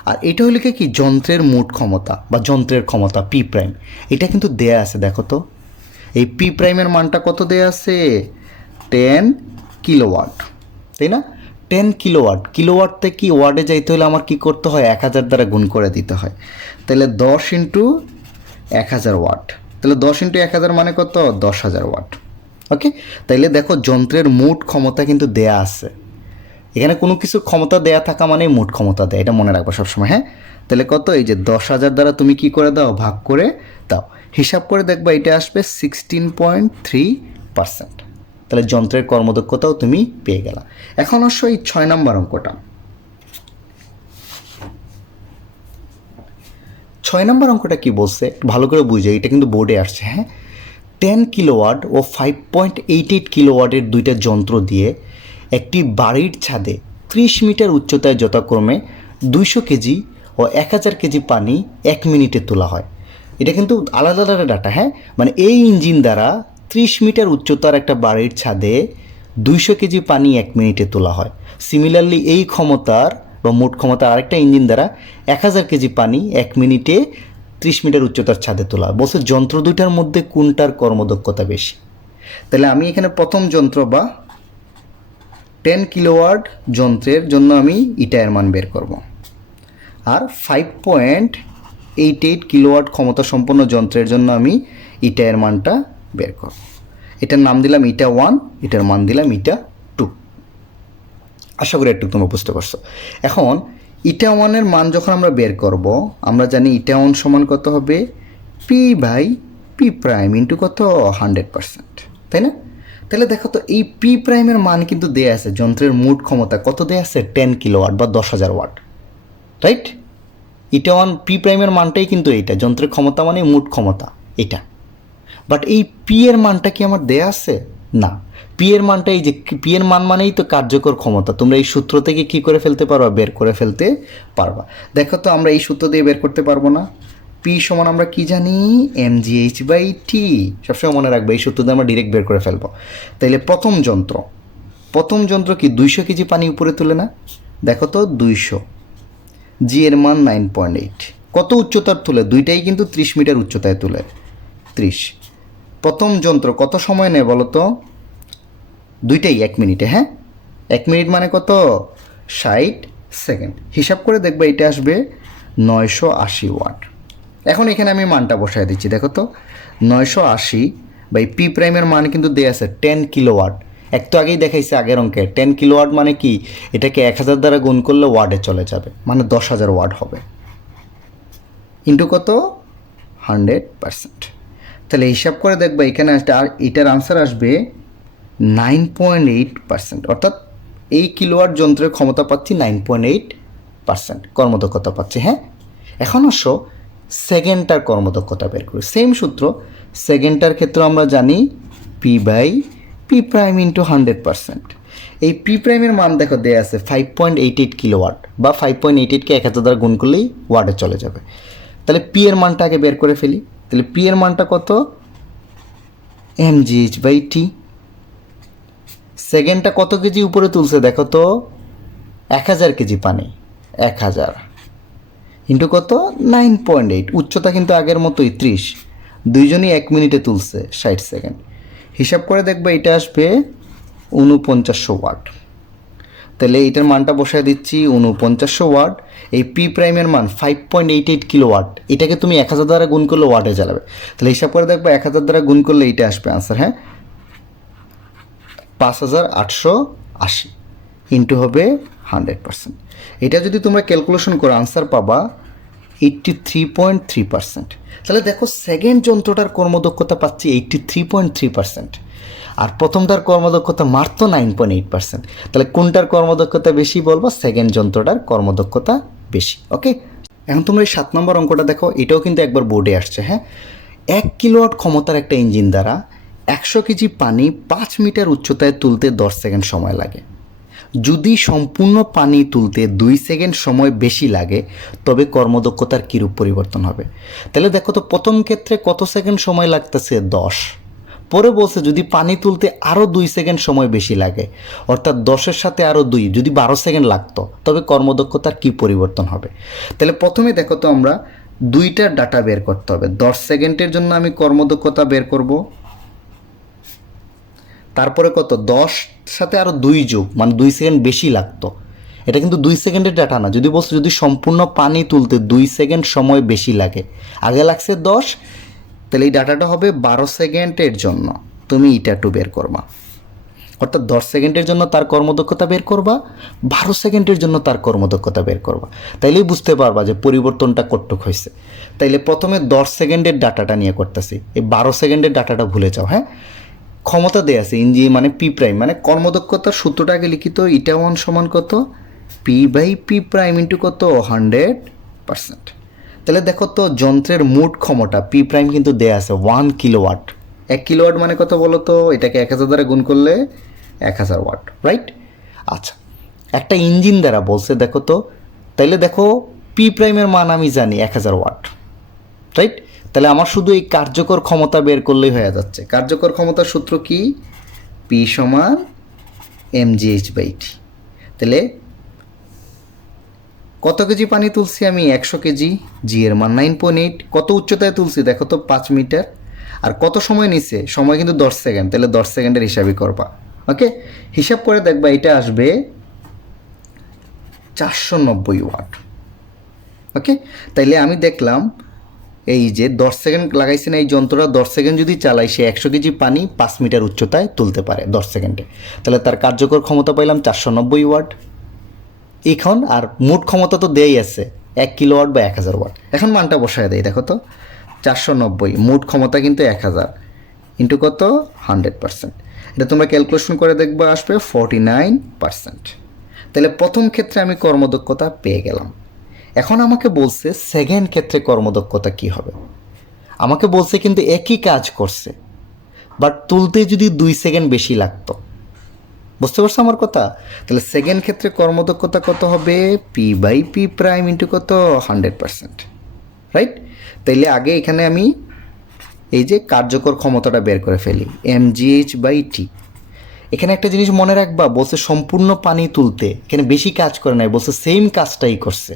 আর এটা হলে কি যন্ত্রের মোট ক্ষমতা বা যন্ত্রের ক্ষমতা পি প্রাইম, এটা কিন্তু দেয়া আছে। দেখো তো এই পি প্রাইমের মানটা কত দেয়া আছে? 10 কিলোওয়াট, তাই না? 10 কিলোওয়াট। কিলোওয়াট থেকে কি ওয়ার্ডে যাইতে হলে আমার কি করতে হয়? 1000 দ্বারা গুণ করে দিতে হয়। তাহলে 10 ইন্টু 1000 ওয়াট। তাহলে 10 ইন্টু 1000 মানে কত? 10,000 ওয়াট। ওকে, তাইলে দেখো যন্ত্রের মোট ক্ষমতা কিন্তু দেয়া আছে। এখানে কোনো কিছু ক্ষমতা দেয়া থাকা মানে মোট ক্ষমতা দেয়, এটা মনে রাখবো সবসময়। হ্যাঁ, তাহলে কত? এই যে 10,000 দ্বারা তুমি কি করে দাও? ভাগ করে দাও। হিসাব করে দেখবা এটা আসবে 16.3%। তাহলে যন্ত্রের কর্মদক্ষতাও তুমি পেয়ে গেলা। এখন অবশ্য এই 6 নম্বর অঙ্কটা, 6 নম্বর অঙ্কটা কি বলছে ভালো করে বুঝে, এটা কিন্তু বোর্ডে আসছে। হ্যাঁ, 10 কিলোওয়াট ও 5.88 কিলোওয়াটের দুইটা যন্ত্র দিয়ে একটি বাড়ির ছাদে 30 মিটার উচ্চতায় যথাক্রমে 200 কেজি ও 1000 কেজি পানি 1 মিনিটে তোলা হয়। এটা কিন্তু আলাদা আলাদা ডাটা। হ্যাঁ, মানে এই ইঞ্জিন দ্বারা 30 মিটার উচ্চতার একটা বাড়ির ছাদে 200 কেজি পানি 1 মিনিটে তোলা হয়। সিমিলারলি এই ক্ষমতার বা মোট ক্ষমতার আরেকটা ইঞ্জিন দ্বারা 1000 কেজি পানি 1 মিনিটে 30 মিটার উচ্চতার ছাদে তোলা। বলছে যন্ত্র দুইটার মধ্যে কোনটার কর্মদক্ষতা বেশি। তাহলে আমি এখানে প্রথম যন্ত্র বা 10 কিলোওয়াট যন্ত্রের জন্য আমি ইটার মান বের করব, আর 5.88 কিলোওয়াট ক্ষমতা সম্পন্ন যন্ত্রের জন্য আমি ইটার মানটা বের করব। এটার নাম দিলাম ইটা 1, এটার মান দিলাম ইটা 2। আশা করি একটু তোমরা বুঝতে পারছো। এখন ইটা 1-এর মান যখন আমরা বের করব, আমরা জানি ইটা 1 সমান কত হবে? P by P prime into কত? 100%, তাই না? তাহলে দেখো তো এই পি প্রাইমের মান কিন্তু দেয়া আছে, যন্ত্রের মোট ক্ষমতা কত দেয়া আছে? 10 কিলোওয়াট বা 10,000 ওয়াট, রাইট? ইটা 1 পি প্রাইমের মানটাই কিন্তু এইটা, যন্ত্রের ক্ষমতা মানে মোট ক্ষমতা এটা। বাট এই পি এর মানটা কি আমার দেয়া আছে? না, পি এর মানটা এই যে পি এর মান মানেই তো কার্যকর ক্ষমতা, তোমরা এই সূত্র থেকে কি করে ফেলতে পারবা, বের করে ফেলতে পারবা। দেখো তো আমরা এই সূত্র দিয়ে বের করতে পারবো না। পি সমান আমরা কি জানি, mgh/t। সবসময় মনে রাখবে এই সূত্র দিয়ে আমরা ডিরেক্ট বের করে ফেলবো। তাইলে প্রথম যন্ত্র কি 200 কেজি পানি উপরে তুলে না, দেখো তো 200, জি এর মান 9.8, কত উচ্চতার তুলে, দুইটাই কিন্তু 30 মিটার উচ্চতায় তুলে, 30। প্রথম যন্ত্র কত সময় নেয় বলো তো, দুইটাই 1 মিনিটে, হ্যাঁ 1 মিনিট মানে কত, 60 সেকেন্ড। হিসাব করে দেখবে এটা আসবে 980 ওয়াট। এখন এখানে আমি মানটা বসায় দিচ্ছি, দেখো তো 980 বাই পি প্রাইমের মান কিন্তু দেয়া আছে 10 কিলোওয়াট। একটু আগেই দেখাইছে আগের অঙ্কে 10 কিলোওয়াট মানে কি, এটাকে 1000 দ্বারা গুণ করলে ওয়াটে চলে যাবে, মানে 10,000 ওয়াট হবে, ইন্টু কত, 100%। তাহলে হিসাব করে দেখবে এখানে আসবে, আর এটার আনসার আসবে 9.8%, অর্থাৎ এই কিলোওয়াট যন্ত্রের ক্ষমতা পাচ্ছি 9.8% কর্মদক্ষতা পাচ্ছি। হ্যাঁ, এখন আসো সেকেন্ডটার কর্মদক্ষতা বের করি। সেম সূত্র, সেকেন্ডটার ক্ষেত্রে আমরা জানি P/P প্রাইম ইন্টু 100%। এই পি প্রাইমের মান দেখো দেয়া আছে 5.88 কিলোওয়াট, বা 5.88কে 1000 দ্বারা গুণ করলেই ওয়াটে চলে যাবে। তাহলে পি এর মানটা আগে বের করে ফেলি। তাহলে পি এর মানটা কত, mgh/t। সেকেন্ডটা কত কেজি উপরে তুলছে দেখো তো, 1000 কেজি পানি, 1000 ইন্টু কত, 9.8, উচ্চতা কিন্তু আগের মতোই 30, দুইজনই 1 মিনিটে তুলছে 60 সেকেন্ড। হিসাব করে দেখবে এটা আসবে 4900 ওয়াট। তাহলে এটার মানটা বসায় দিচ্ছি 4900 ওয়াট। এই পি প্রাইমের মান 5.88 কিলো ওয়াট, এটাকে তুমি 1000 দ্বারা গুণ করলে ওয়াটে জ্বালাবে। তাহলে হিসাব করে দেখবে 1000 দ্বারা গুণ করলে এইটা আসবে আনসার, হ্যাঁ 5880, ইন্টু হবে 100%। এটা যদি তোমরা ক্যালকুলেশন করো আনসার পাবা 83.3%। তাহলে দেখো সেকেন্ড যন্ত্রটার কর্মদক্ষতা পাচ্ছি 83.3%, আর প্রথমটার কর্মদক্ষতা মাত্র 9.8%। তাহলে কোনটার কর্মদক্ষতা বেশি বলবো, সেকেন্ড যন্ত্রটার কর্মদক্ষতা বেশি। ওকে, এখন তোমরা এই 7 নম্বর অঙ্কটা দেখো, এটাও কিন্তু একবার বোর্ডে আসছে। হ্যাঁ, 1 কিলোওয়াট ক্ষমতার একটা ইঞ্জিন দ্বারা 100 কেজি পানি 5 মিটার উচ্চতায় তুলতে 10 সেকেন্ড সময় লাগে। যদি সম্পূর্ণ পানি তুলতে 2 সেকেন্ড সময় বেশি লাগে, তবে কর্মদক্ষতার কীরূপ পরিবর্তন হবে। তাহলে দেখো তো প্রথম ক্ষেত্রে কত সেকেন্ড সময় লাগতেছে, 10। পরে বলছে যদি পানি তুলতে আরও 2 সেকেন্ড সময় বেশি লাগে, অর্থাৎ 10-এর সাথে আরও 2, যদি 12 সেকেন্ড লাগতো, তবে কর্মদক্ষতার কী পরিবর্তন হবে। তাহলে প্রথমে দেখো তো আমরা দুইটার ডাটা বের করতে হবে। 10 সেকেন্ডের জন্য আমি কর্মদক্ষতা বের করব, তারপরে কত, 10 সাথে আরও 2 যোগ, মানে 2 সেকেন্ড বেশি লাগতো। এটা কিন্তু 2 সেকেন্ডের ডাটা না, যদি বলছো যদি সম্পূর্ণ পানি তুলতে 2 সেকেন্ড সময় বেশি লাগে, আগে লাগছে 10, তাহলে এই ডাটাটা হবে 12 সেকেন্ডের জন্য তুমি এটা একটু বের করবা, অর্থাৎ 10 সেকেন্ডের জন্য তার কর্মদক্ষতা বের করবা, 12 সেকেন্ডের জন্য তার কর্মদক্ষতা বের করবা, তাইলেই বুঝতে পারবা যে পরিবর্তনটা কতটুক হয়েছে। তাইলে প্রথমে 10 সেকেন্ডের ডাটাটা নিয়ে করতেছি, এই 12 সেকেন্ডের ডাটাটা ভুলে যাও। হ্যাঁ, ক্ষমতা দেয়া আছে ইঞ্জিন মানে পি প্রাইম, মানে কর্মদক্ষতার সূত্রটাকে লিখিত ইটা 1 সমান কত, P/P প্রাইম ইন্টু কত, 100%। তাহলে দেখো তো যন্ত্রের মোট ক্ষমতা পি প্রাইম কিন্তু দেয়া আছে 1 কিলোওয়াট। 1 কিলোওয়াট মানে কত বলো তো, এটাকে 1000 দ্বারা গুণ করলে 1000 ওয়াট, রাইট। আচ্ছা, একটা ইঞ্জিন দ্বারা বলছে দেখো তো, তাইলে দেখো পি প্রাইমের মান আমি জানি 1000 ওয়াট, রাইট। তাহলে আমার শুধু এই কার্যকর ক্ষমতা বের করলেই হয়ে যাচ্ছে। কার্যকর ক্ষমতার সূত্র কি, পি সমান mgh/t। তাহলে কত কেজি পানি তুলছি আমি, 100 কেজি, জি এর মান 9.8, কত উচ্চতায় তুলছি দেখো তো 5 মিটার, আর কত সময় নিচ্ছে, সময় কিন্তু 10 সেকেন্ড, তাহলে 10 সেকেন্ডের হিসাবই করবা। ওকে, হিসাব করে দেখবা এটা আসবে 490 ওয়াট। ওকে, তাইলে আমি দেখলাম এই যে 10 সেকেন্ড লাগাইছে না এই যন্ত্রটা, 10 সেকেন্ড যদি চালাই সে 100 কেজি পানি 5 মিটার উচ্চতায় তুলতে পারে 10 সেকেন্ডে। তাহলে তার কার্যকর ক্ষমতা পাইলাম 490 ওয়াট। এখন আর মোট ক্ষমতা তো দেই আছে 1 কিলোওয়াট বা 1000 ওয়াট। এখন মানটা বসায় দেয়, দেখো তো 490, মোট ক্ষমতা কিন্তু 1000, ইন্টু কত, 100%। এটা তোমরা ক্যালকুলেশন করে দেখবা আসবে 49%। তাহলে প্রথম ক্ষেত্রে আমি কর্মদক্ষতা পেয়ে গেলাম। এখন আমাকে বলছে সেকেন্ড ক্ষেত্রে কর্মদক্ষতা কি হবে। আমাকে বলছে কিন্তু একই কাজ করছে, বাট তুলতে যদি 2 সেকেন্ড বেশি লাগতো। বুঝতে পারছো আমার কথা? তাহলে সেকেন্ড ক্ষেত্রে কর্মদক্ষতা কত হবে? P/P' ইন্টু কত? 100%, রাইট? তাইলে আগে এখানে আমি এই যে কার্যকর ক্ষমতাটা বের করে ফেলি, mgh/t। এখানে একটা জিনিস মনে রাখবা, বলছে সম্পূর্ণ পানি তুলতে, এখানে বেশি কাজ করে নাই, বলছে সেম কাজটাই করছে।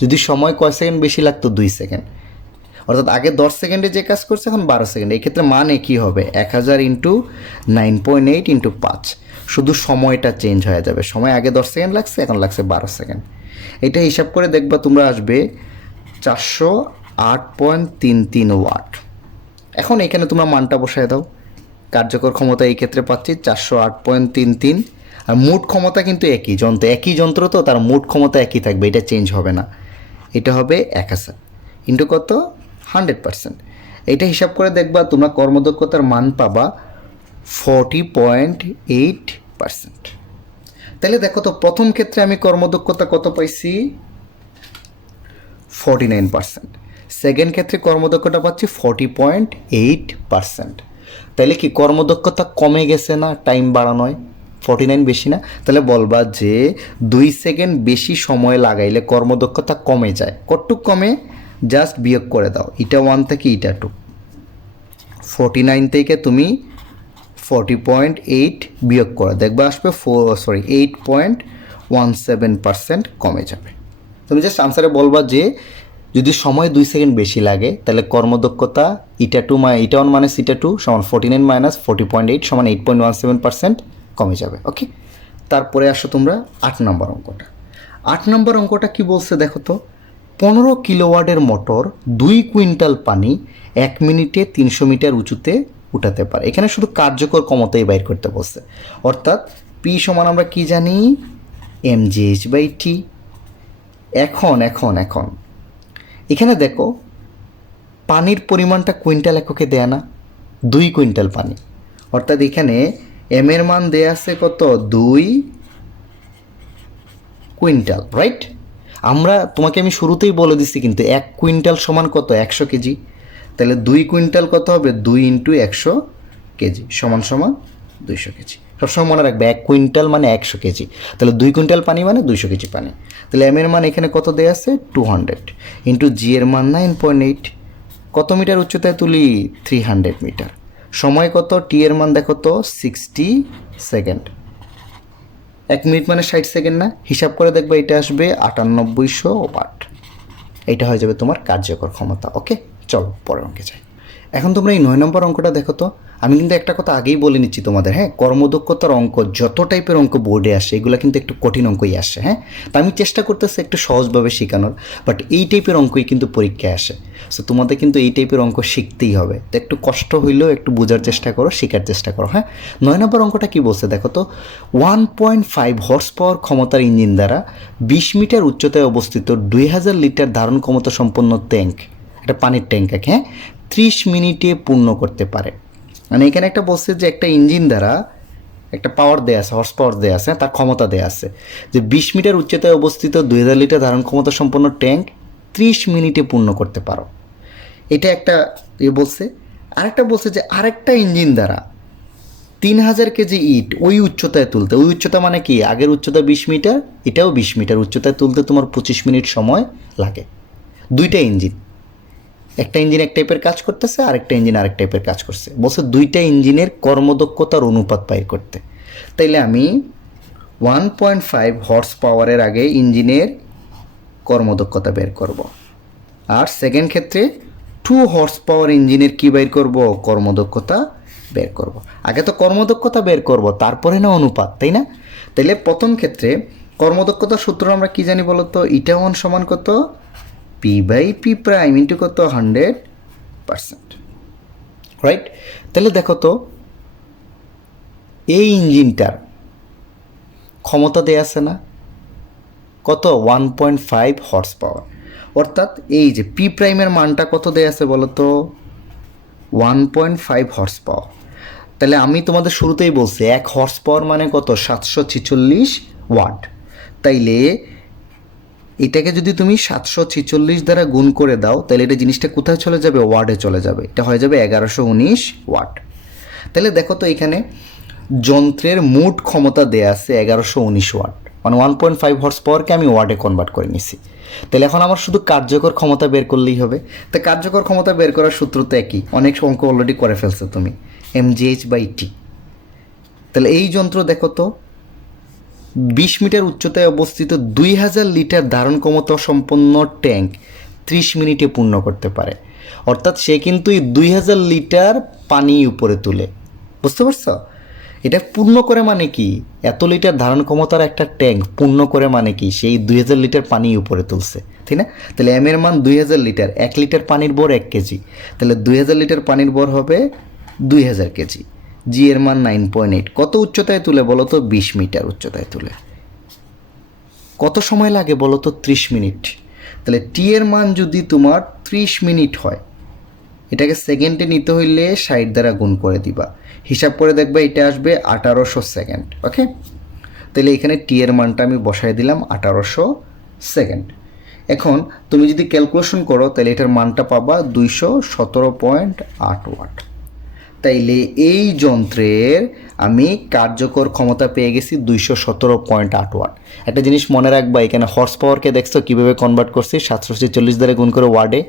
যদি সময় কয় সেকেন্ড বেশি লাগতো? 2 সেকেন্ড। অর্থাৎ আগে 10 সেকেন্ডে যে কাজ করছে এখন 12 সেকেন্ড। এই ক্ষেত্রে মান একই হবে, 1000 ইন্টু 9.8 ইন্টু 5। শুধু সময়টা চেঞ্জ হয়ে যাবে, সময় আগে 10 সেকেন্ড লাগছে, এখন লাগছে 12 সেকেন্ড। এটা হিসাব করে দেখবা তোমরা আসবে 408.33 ওয়াট। এখন এখানে তোমরা মানটা বসায় দাও। কার্যকর ক্ষমতা এই ক্ষেত্রে পাচ্ছি 408.33, আর মোট ক্ষমতা কিন্তু একই যন্ত্র তো, তার মোট ক্ষমতা একই থাকবে, এটা চেঞ্জ হবে না। এটা হবে 1000 ইন্টু কত? 100%। এটা হিসাব করে দেখবা তোমরা কর্মদক্ষতার মান পাবা 40.8%। তাহলে দেখো তো, প্রথম ক্ষেত্রে আমি কর্মদক্ষতা কত পাইছি? 49%। সেকেন্ড ক্ষেত্রে কর্মদক্ষতা পাচ্ছি 40.8%। তাহলে কি কর্মদক্ষতা কমে গেছে না টাইম বাড়ানোয়? 49 বেশি না? তাহলে বলবা যে 2 সেকেন্ড বেশি সময় লাগাইলে কর্মদক্ষতা কমে যায়। কতটুক কমে? জাস্ট বিয়োগ করে দাও, এটা 1 থেকে এটা 2। 49 থেকে তুমি 40.8 বিয়োগ করো, দেখবা আসবে 8.17% কমে যাবে। তুমি জাস্ট আনসারে বলবা যে যদি সময় 2 সেকেন্ড বেশি লাগে তাহলে কর্মদক্ষতা ইটা 2 ইটা 1 মাইনাস ইটা 2 সমান 49 মাইনাস 40.8 সমান 8.17% কমে যাবে। ওকে, তারপরে আসো তোমরা 8 নম্বর অঙ্কটা। 8 নম্বর অঙ্কটা কি বলছে দেখো তো? 15 কিলোওয়াটের মোটর 2 কুইন্টাল পানি 1 মিনিটে 300 মিটার উঁচুতে উঠাতে পারে। এখানে শুধু কার্যকর ক্ষমতাই বাইর করতে বলছে। অর্থাৎ পি সমান আমরা কি জানি? mgh/t। এখন এখানে দেখো পানির পরিমাণটা কুইন্টাল এককে দেয়া না, 2 কুইন্টাল পানি। অর্থাৎ এখানে এম এর মান দেয়া আছে কত? 2 কুইন্টাল, রাইট? তোমাকে আমি শুরুতেই বলে দিচ্ছি কিন্তু 1 কুইন্টাল সমান কত? 100 কেজি। তাহলে 2 কুইন্টাল কত হবে? 2 ইন্টু 100 কেজি সমান 200 কেজি। সবসময় মনে রাখবে 1 কুইন্টাল মানে 100 কেজি। তাহলে 2 কুইন্টাল পানি মানে 200 কেজি পানি। তাহলে এম এর মান এখানে কত দেয়া আছে? 200 ইন্টু জি এর মান 9.8। কত মিটার উচ্চতায় তুলি? 300 মিটার। সময় কত? টি এর মান দেখো তো 60 সেকেন্ড। 1 মিনিট মানে 60 সেকেন্ড না? হিসাব করে দেখবে এটা আসবে 9800 ওয়াট। এটা হয়ে যাবে তোমার কার্যকর ক্ষমতা। ওকে, চলো পরের অঙ্কে যাই। এখন তোমরা এই 9 নম্বর অঙ্কটা দেখো তো। আমি কিন্তু একটা কথা আগেই বলে নিচ্ছি তোমাদের, হ্যাঁ, কর্মদক্ষতার অঙ্ক যত টাইপের অঙ্ক বোর্ডে আসে এগুলো কিন্তু একটু কঠিন অঙ্কই আসে, হ্যাঁ। তা আমি চেষ্টা করতেছি একটু সহজভাবে শেখানোর, বাট এই টাইপের অঙ্কই কিন্তু পরীক্ষায় আসে। সো তোমাদের কিন্তু এই টাইপের অঙ্ক শিখতেই হবে। তো একটু কষ্ট হইলেও একটু বোঝার চেষ্টা করো, শেখার চেষ্টা করো, হ্যাঁ। 9 নম্বর অঙ্কটা কি বলছে দেখো তো? 1.5 হর্স পাওয়ার ক্ষমতার ইঞ্জিন দ্বারা 20 মিটার উচ্চতায় অবস্থিত 2000 লিটার ধারণ ক্ষমতা সম্পন্ন ট্যাঙ্ক, একটা পানির ট্যাঙ্ক, হ্যাঁ, 30 মিনিটে পূর্ণ করতে পারে। মানে এখানে একটা বলছে যে একটা ইঞ্জিন দ্বারা একটা পাওয়ার দেয়া আছে, হর্স পাওয়ার দেয়া আছে, তার ক্ষমতা দেয়া আছে যে 20 মিটার উচ্চতায় অবস্থিত 2000 লিটার ধারণ ক্ষমতা সম্পন্ন ট্যাঙ্ক 30 মিনিটে পূর্ণ করতে পারো। এটা একটা বলছে। আরেকটা বলছে যে আরেকটা ইঞ্জিন দ্বারা 3000 কেজি ইট ওই উচ্চতায় তুলতে, ওই উচ্চতা মানে কি? আগের উচ্চতা 20 মিটার, এটাও 20 মিটার উচ্চতায় তুলতে তোমার 25 মিনিট সময় লাগে। দুইটা ইঞ্জিন, একটা ইঞ্জিন এক টাইপের কাজ করতেছে, আরেকটা ইঞ্জিন আরেক টাইপের কাজ করছে। বলছে দুইটা ইঞ্জিনের কর্মদক্ষতার অনুপাত বাইর করতে। তাইলে আমি 1.5 হর্স পাওয়ারের আগে ইঞ্জিনের কর্মদক্ষতা বের করব, আর সেকেন্ড ক্ষেত্রে 2 হর্স পাওয়ার ইঞ্জিনের কি বের করব? কর্মদক্ষতা বের করব। আগে তো কর্মদক্ষতা বের করব, তারপরে না অনুপাত, তাই না? তাইলে প্রথম ক্ষেত্রে কর্মদক্ষতার সূত্র আমরা কি জানি বলো তো? ইটা 1 সমান কত? P/P' ইন্টু কত? 100%, রাইট? তাহলে দেখো তো এই ইঞ্জিনটার ক্ষমতা দেয়া আছে না কত? 1.5 হর্স পাওয়ার। অর্থাৎ এই যে পি প্রাইমের মানটা কত দেয়া আছে বলো তো? 1.5 হর্স পাওয়ার। তাহলে আমি তোমাদের শুরুতেই বলছি 1 হর্স পাওয়ার মানে কত? 746 ওয়াট। তাইলে এটাকে যদি তুমি 746 দ্বারা গুণ করে দাও তাহলে এটা জিনিসটা কোথায় চলে যাবে? ওয়ার্ডে চলে যাবে। এটা হয়ে যাবে 1119 ওয়াট। তাহলে দেখো তো এখানে যন্ত্রের মোট ক্ষমতা দেয়া আছে 1119 ওয়াট, মানে 1.5 হর্স পাওয়ারকে আমি ওয়াটে কনভার্ট করে নিছি। তাহলে এখন আমার শুধু কার্যকর ক্ষমতা বের করলেই হবে। তো কার্যকর ক্ষমতা বের করার সূত্র তো একই, অনেক অঙ্ক অলরেডি করে ফেলছো তুমি, mgh/t। তাহলে এই যন্ত্র দেখো তো 20 মিটার উচ্চতায় অবস্থিত 2000 লিটার ধারণ ক্ষমতা সম্পন্ন ট্যাঙ্ক 30 মিনিটে পূর্ণ করতে পারে। অর্থাৎ সে কিন্তু এই 2000 লিটার পানি উপরে তুলে, বুঝতে পারছো? এটা পূর্ণ করে মানে কি, এত লিটার ধারণ ক্ষমতার একটা ট্যাঙ্ক পূর্ণ করে মানে কি, সেই 2000 লিটার পানি উপরে তুলছে, ঠিক না? তাহলে এম এর মান 2000 লিটার, 1 লিটার পানির ভর 1 কেজি, তাহলে 2000 লিটার পানির ভর হবে 2000 কেজি। জি এর মান 9.8, কত উচ্চতায় তুলে বলো তো? 20 মিটার উচ্চতায় তুলে। কত সময় লাগে বলো তো? 30 মিনিট। তাহলে টি এর মান যদি তোমার 30 মিনিট হয়, এটাকে সেকেন্ডে নিতে হইলে 60 দ্বারা গুণ করে দিবা, হিসাব করে দেখবে এটা আসবে 1800 সেকেন্ড। ওকে, তাহলে এখানে টি এর মানটা আমি বসাই দিলাম 1800 সেকেন্ড। এখন তুমি যদি ক্যালকুলেশন করো তাহলে এটার মানটা পাবা 217.8 ওয়াট। তাইলে এই যন্ত্রের আমি কার্যকর ক্ষমতা পেয়ে গেছি 217.8 ওয়াট। একটা জিনিস মনে রাখবা, এখানে হর্স পাওয়ারকে দেখছো কীভাবে কনভার্ট করছি, 740 দ্বারা গুণ করে ওয়ার্ডে,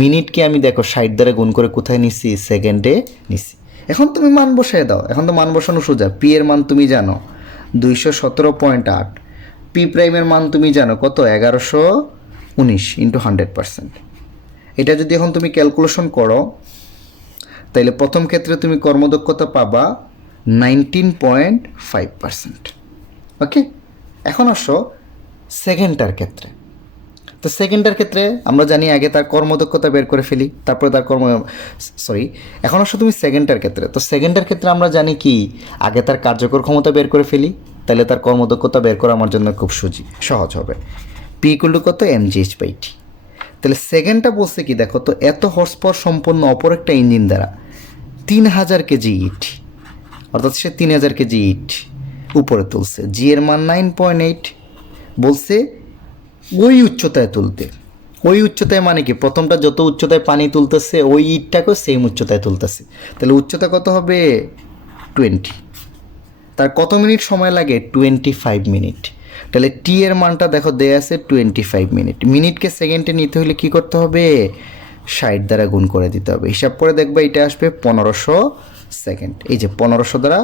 মিনিটকে আমি দেখো 60 দ্বারা গুণ করে কোথায় নিছি? সেকেন্ডে নিছি। এখন তুমি মান বসায় দাও, এখন তো মান বসানো সোজা। পি এর মান তুমি জানো 217.8, পি প্রাইমের মান তুমি জানো কত? 1119 ইন্টু 100%। এটা যদি এখন তুমি ক্যালকুলেশন করো তাইলে প্রথম ক্ষেত্রে তুমি কর্মদক্ষতা পাবা 19.5%। ওকে, এখন আসো সেকেন্ডটার ক্ষেত্রে। তো সেকেন্ডটার ক্ষেত্রে আমরা জানি আগে তার কর্মদক্ষতা বের করে ফেলি, তারপরে তার এখন আসো তুমি সেকেন্ডটার ক্ষেত্রে। তো সেকেন্ডের ক্ষেত্রে আমরা জানি কি, আগে তার কার্যকর ক্ষমতা বের করে ফেলি, তাহলে তার কর্মদক্ষতা বের করা আমার জন্য খুব সহজ হবে। পি ইকুয়াল টু কত? mgh/t। তাহলে সেকেন্ডটা বলছে কি দেখো তো, এত হর্স পাওয়ার সম্পন্ন অপর একটা ইঞ্জিন দ্বারা 3000 কেজি ইট, অর্থাৎ সে 3000 কেজি ইট উপরে তুলছে। জি এর মান 9.8, বলছে ওই উচ্চতায় তুলতে। ওই উচ্চতায় মানে কি, প্রথমটা যত উচ্চতায় পানি তুলতেছে ওই ইটটাকেও সেম উচ্চতায় তুলতেছে। তাহলে উচ্চতা কত হবে? 20। তার কত মিনিট সময় লাগে? 25 মিনিট। তাহলে টি এর মানটা দেখো দেয়া আছে 25 মিনিট। মিনিটকে সেকেন্ডে নিতে হলে কি করতে হবে? 60 দ্বারা গুণ করে দিতে হবে। হিসাব করে দেখবে এটা আসবে 1500 সেকেন্ড। এই যে 1500 দ্বারা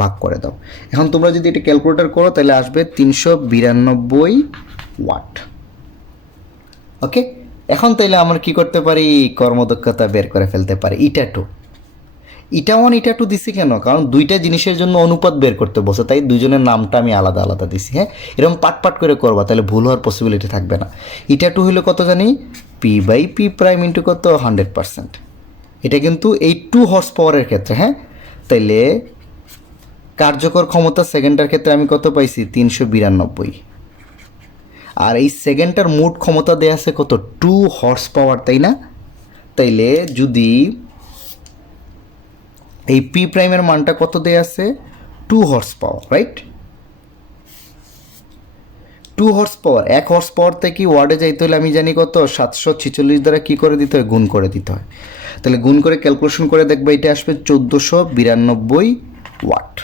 ভাগ করে দাও। এখন তোমরা যদি এটা ক্যালকুলেটর করো তাহলে আসবে 392 ওয়াট। ওকে, এখন তাইলে আমরা কি করতে পারি? কর্মদক্ষতা বের করে ফেলতে পারি। ইটা 1 ইটা 2 দিছি কেন? কারণ দুইটা জিনিসের জন্য অনুপাত বের করতে বসে, তাই দুজনের নামটা আমি আলাদা আলাদা দিছি। হ্যাঁ, এরকম পাট করে করবা, তাহলে ভুল হওয়ার পসিবিলিটি থাকবে না। ইটা 2 হলো কত জানি? P/P প্রাইম ইন্টু কত? 100%। এটা কিন্তু এই 2 হর্স পাওয়ারের ক্ষেত্রে। হ্যাঁ, তাইলে কার্যকর ক্ষমতা সেকেন্ডটার ক্ষেত্রে আমি কত পাইছি? 392। আর এই সেকেন্ডটার মোট ক্ষমতা দেয়া আছে কত? 2 হর্স পাওয়ার, তাই না? তাইলে যদি এই পি প্রাইমের মানটা কত দেয়া আছে? 2 horse power, right? 2 horse power, 1 horse power থেকে ওয়ার্ডে যাইতে হলে আমি জানি কত? 746 দ্বারা কি করে দিতে হয়? গুণ করে দিতে হয়। তাহলে গুণ করে ক্যালকুলেশন করে দেখবে এটা আসবে 1492 ওয়াট।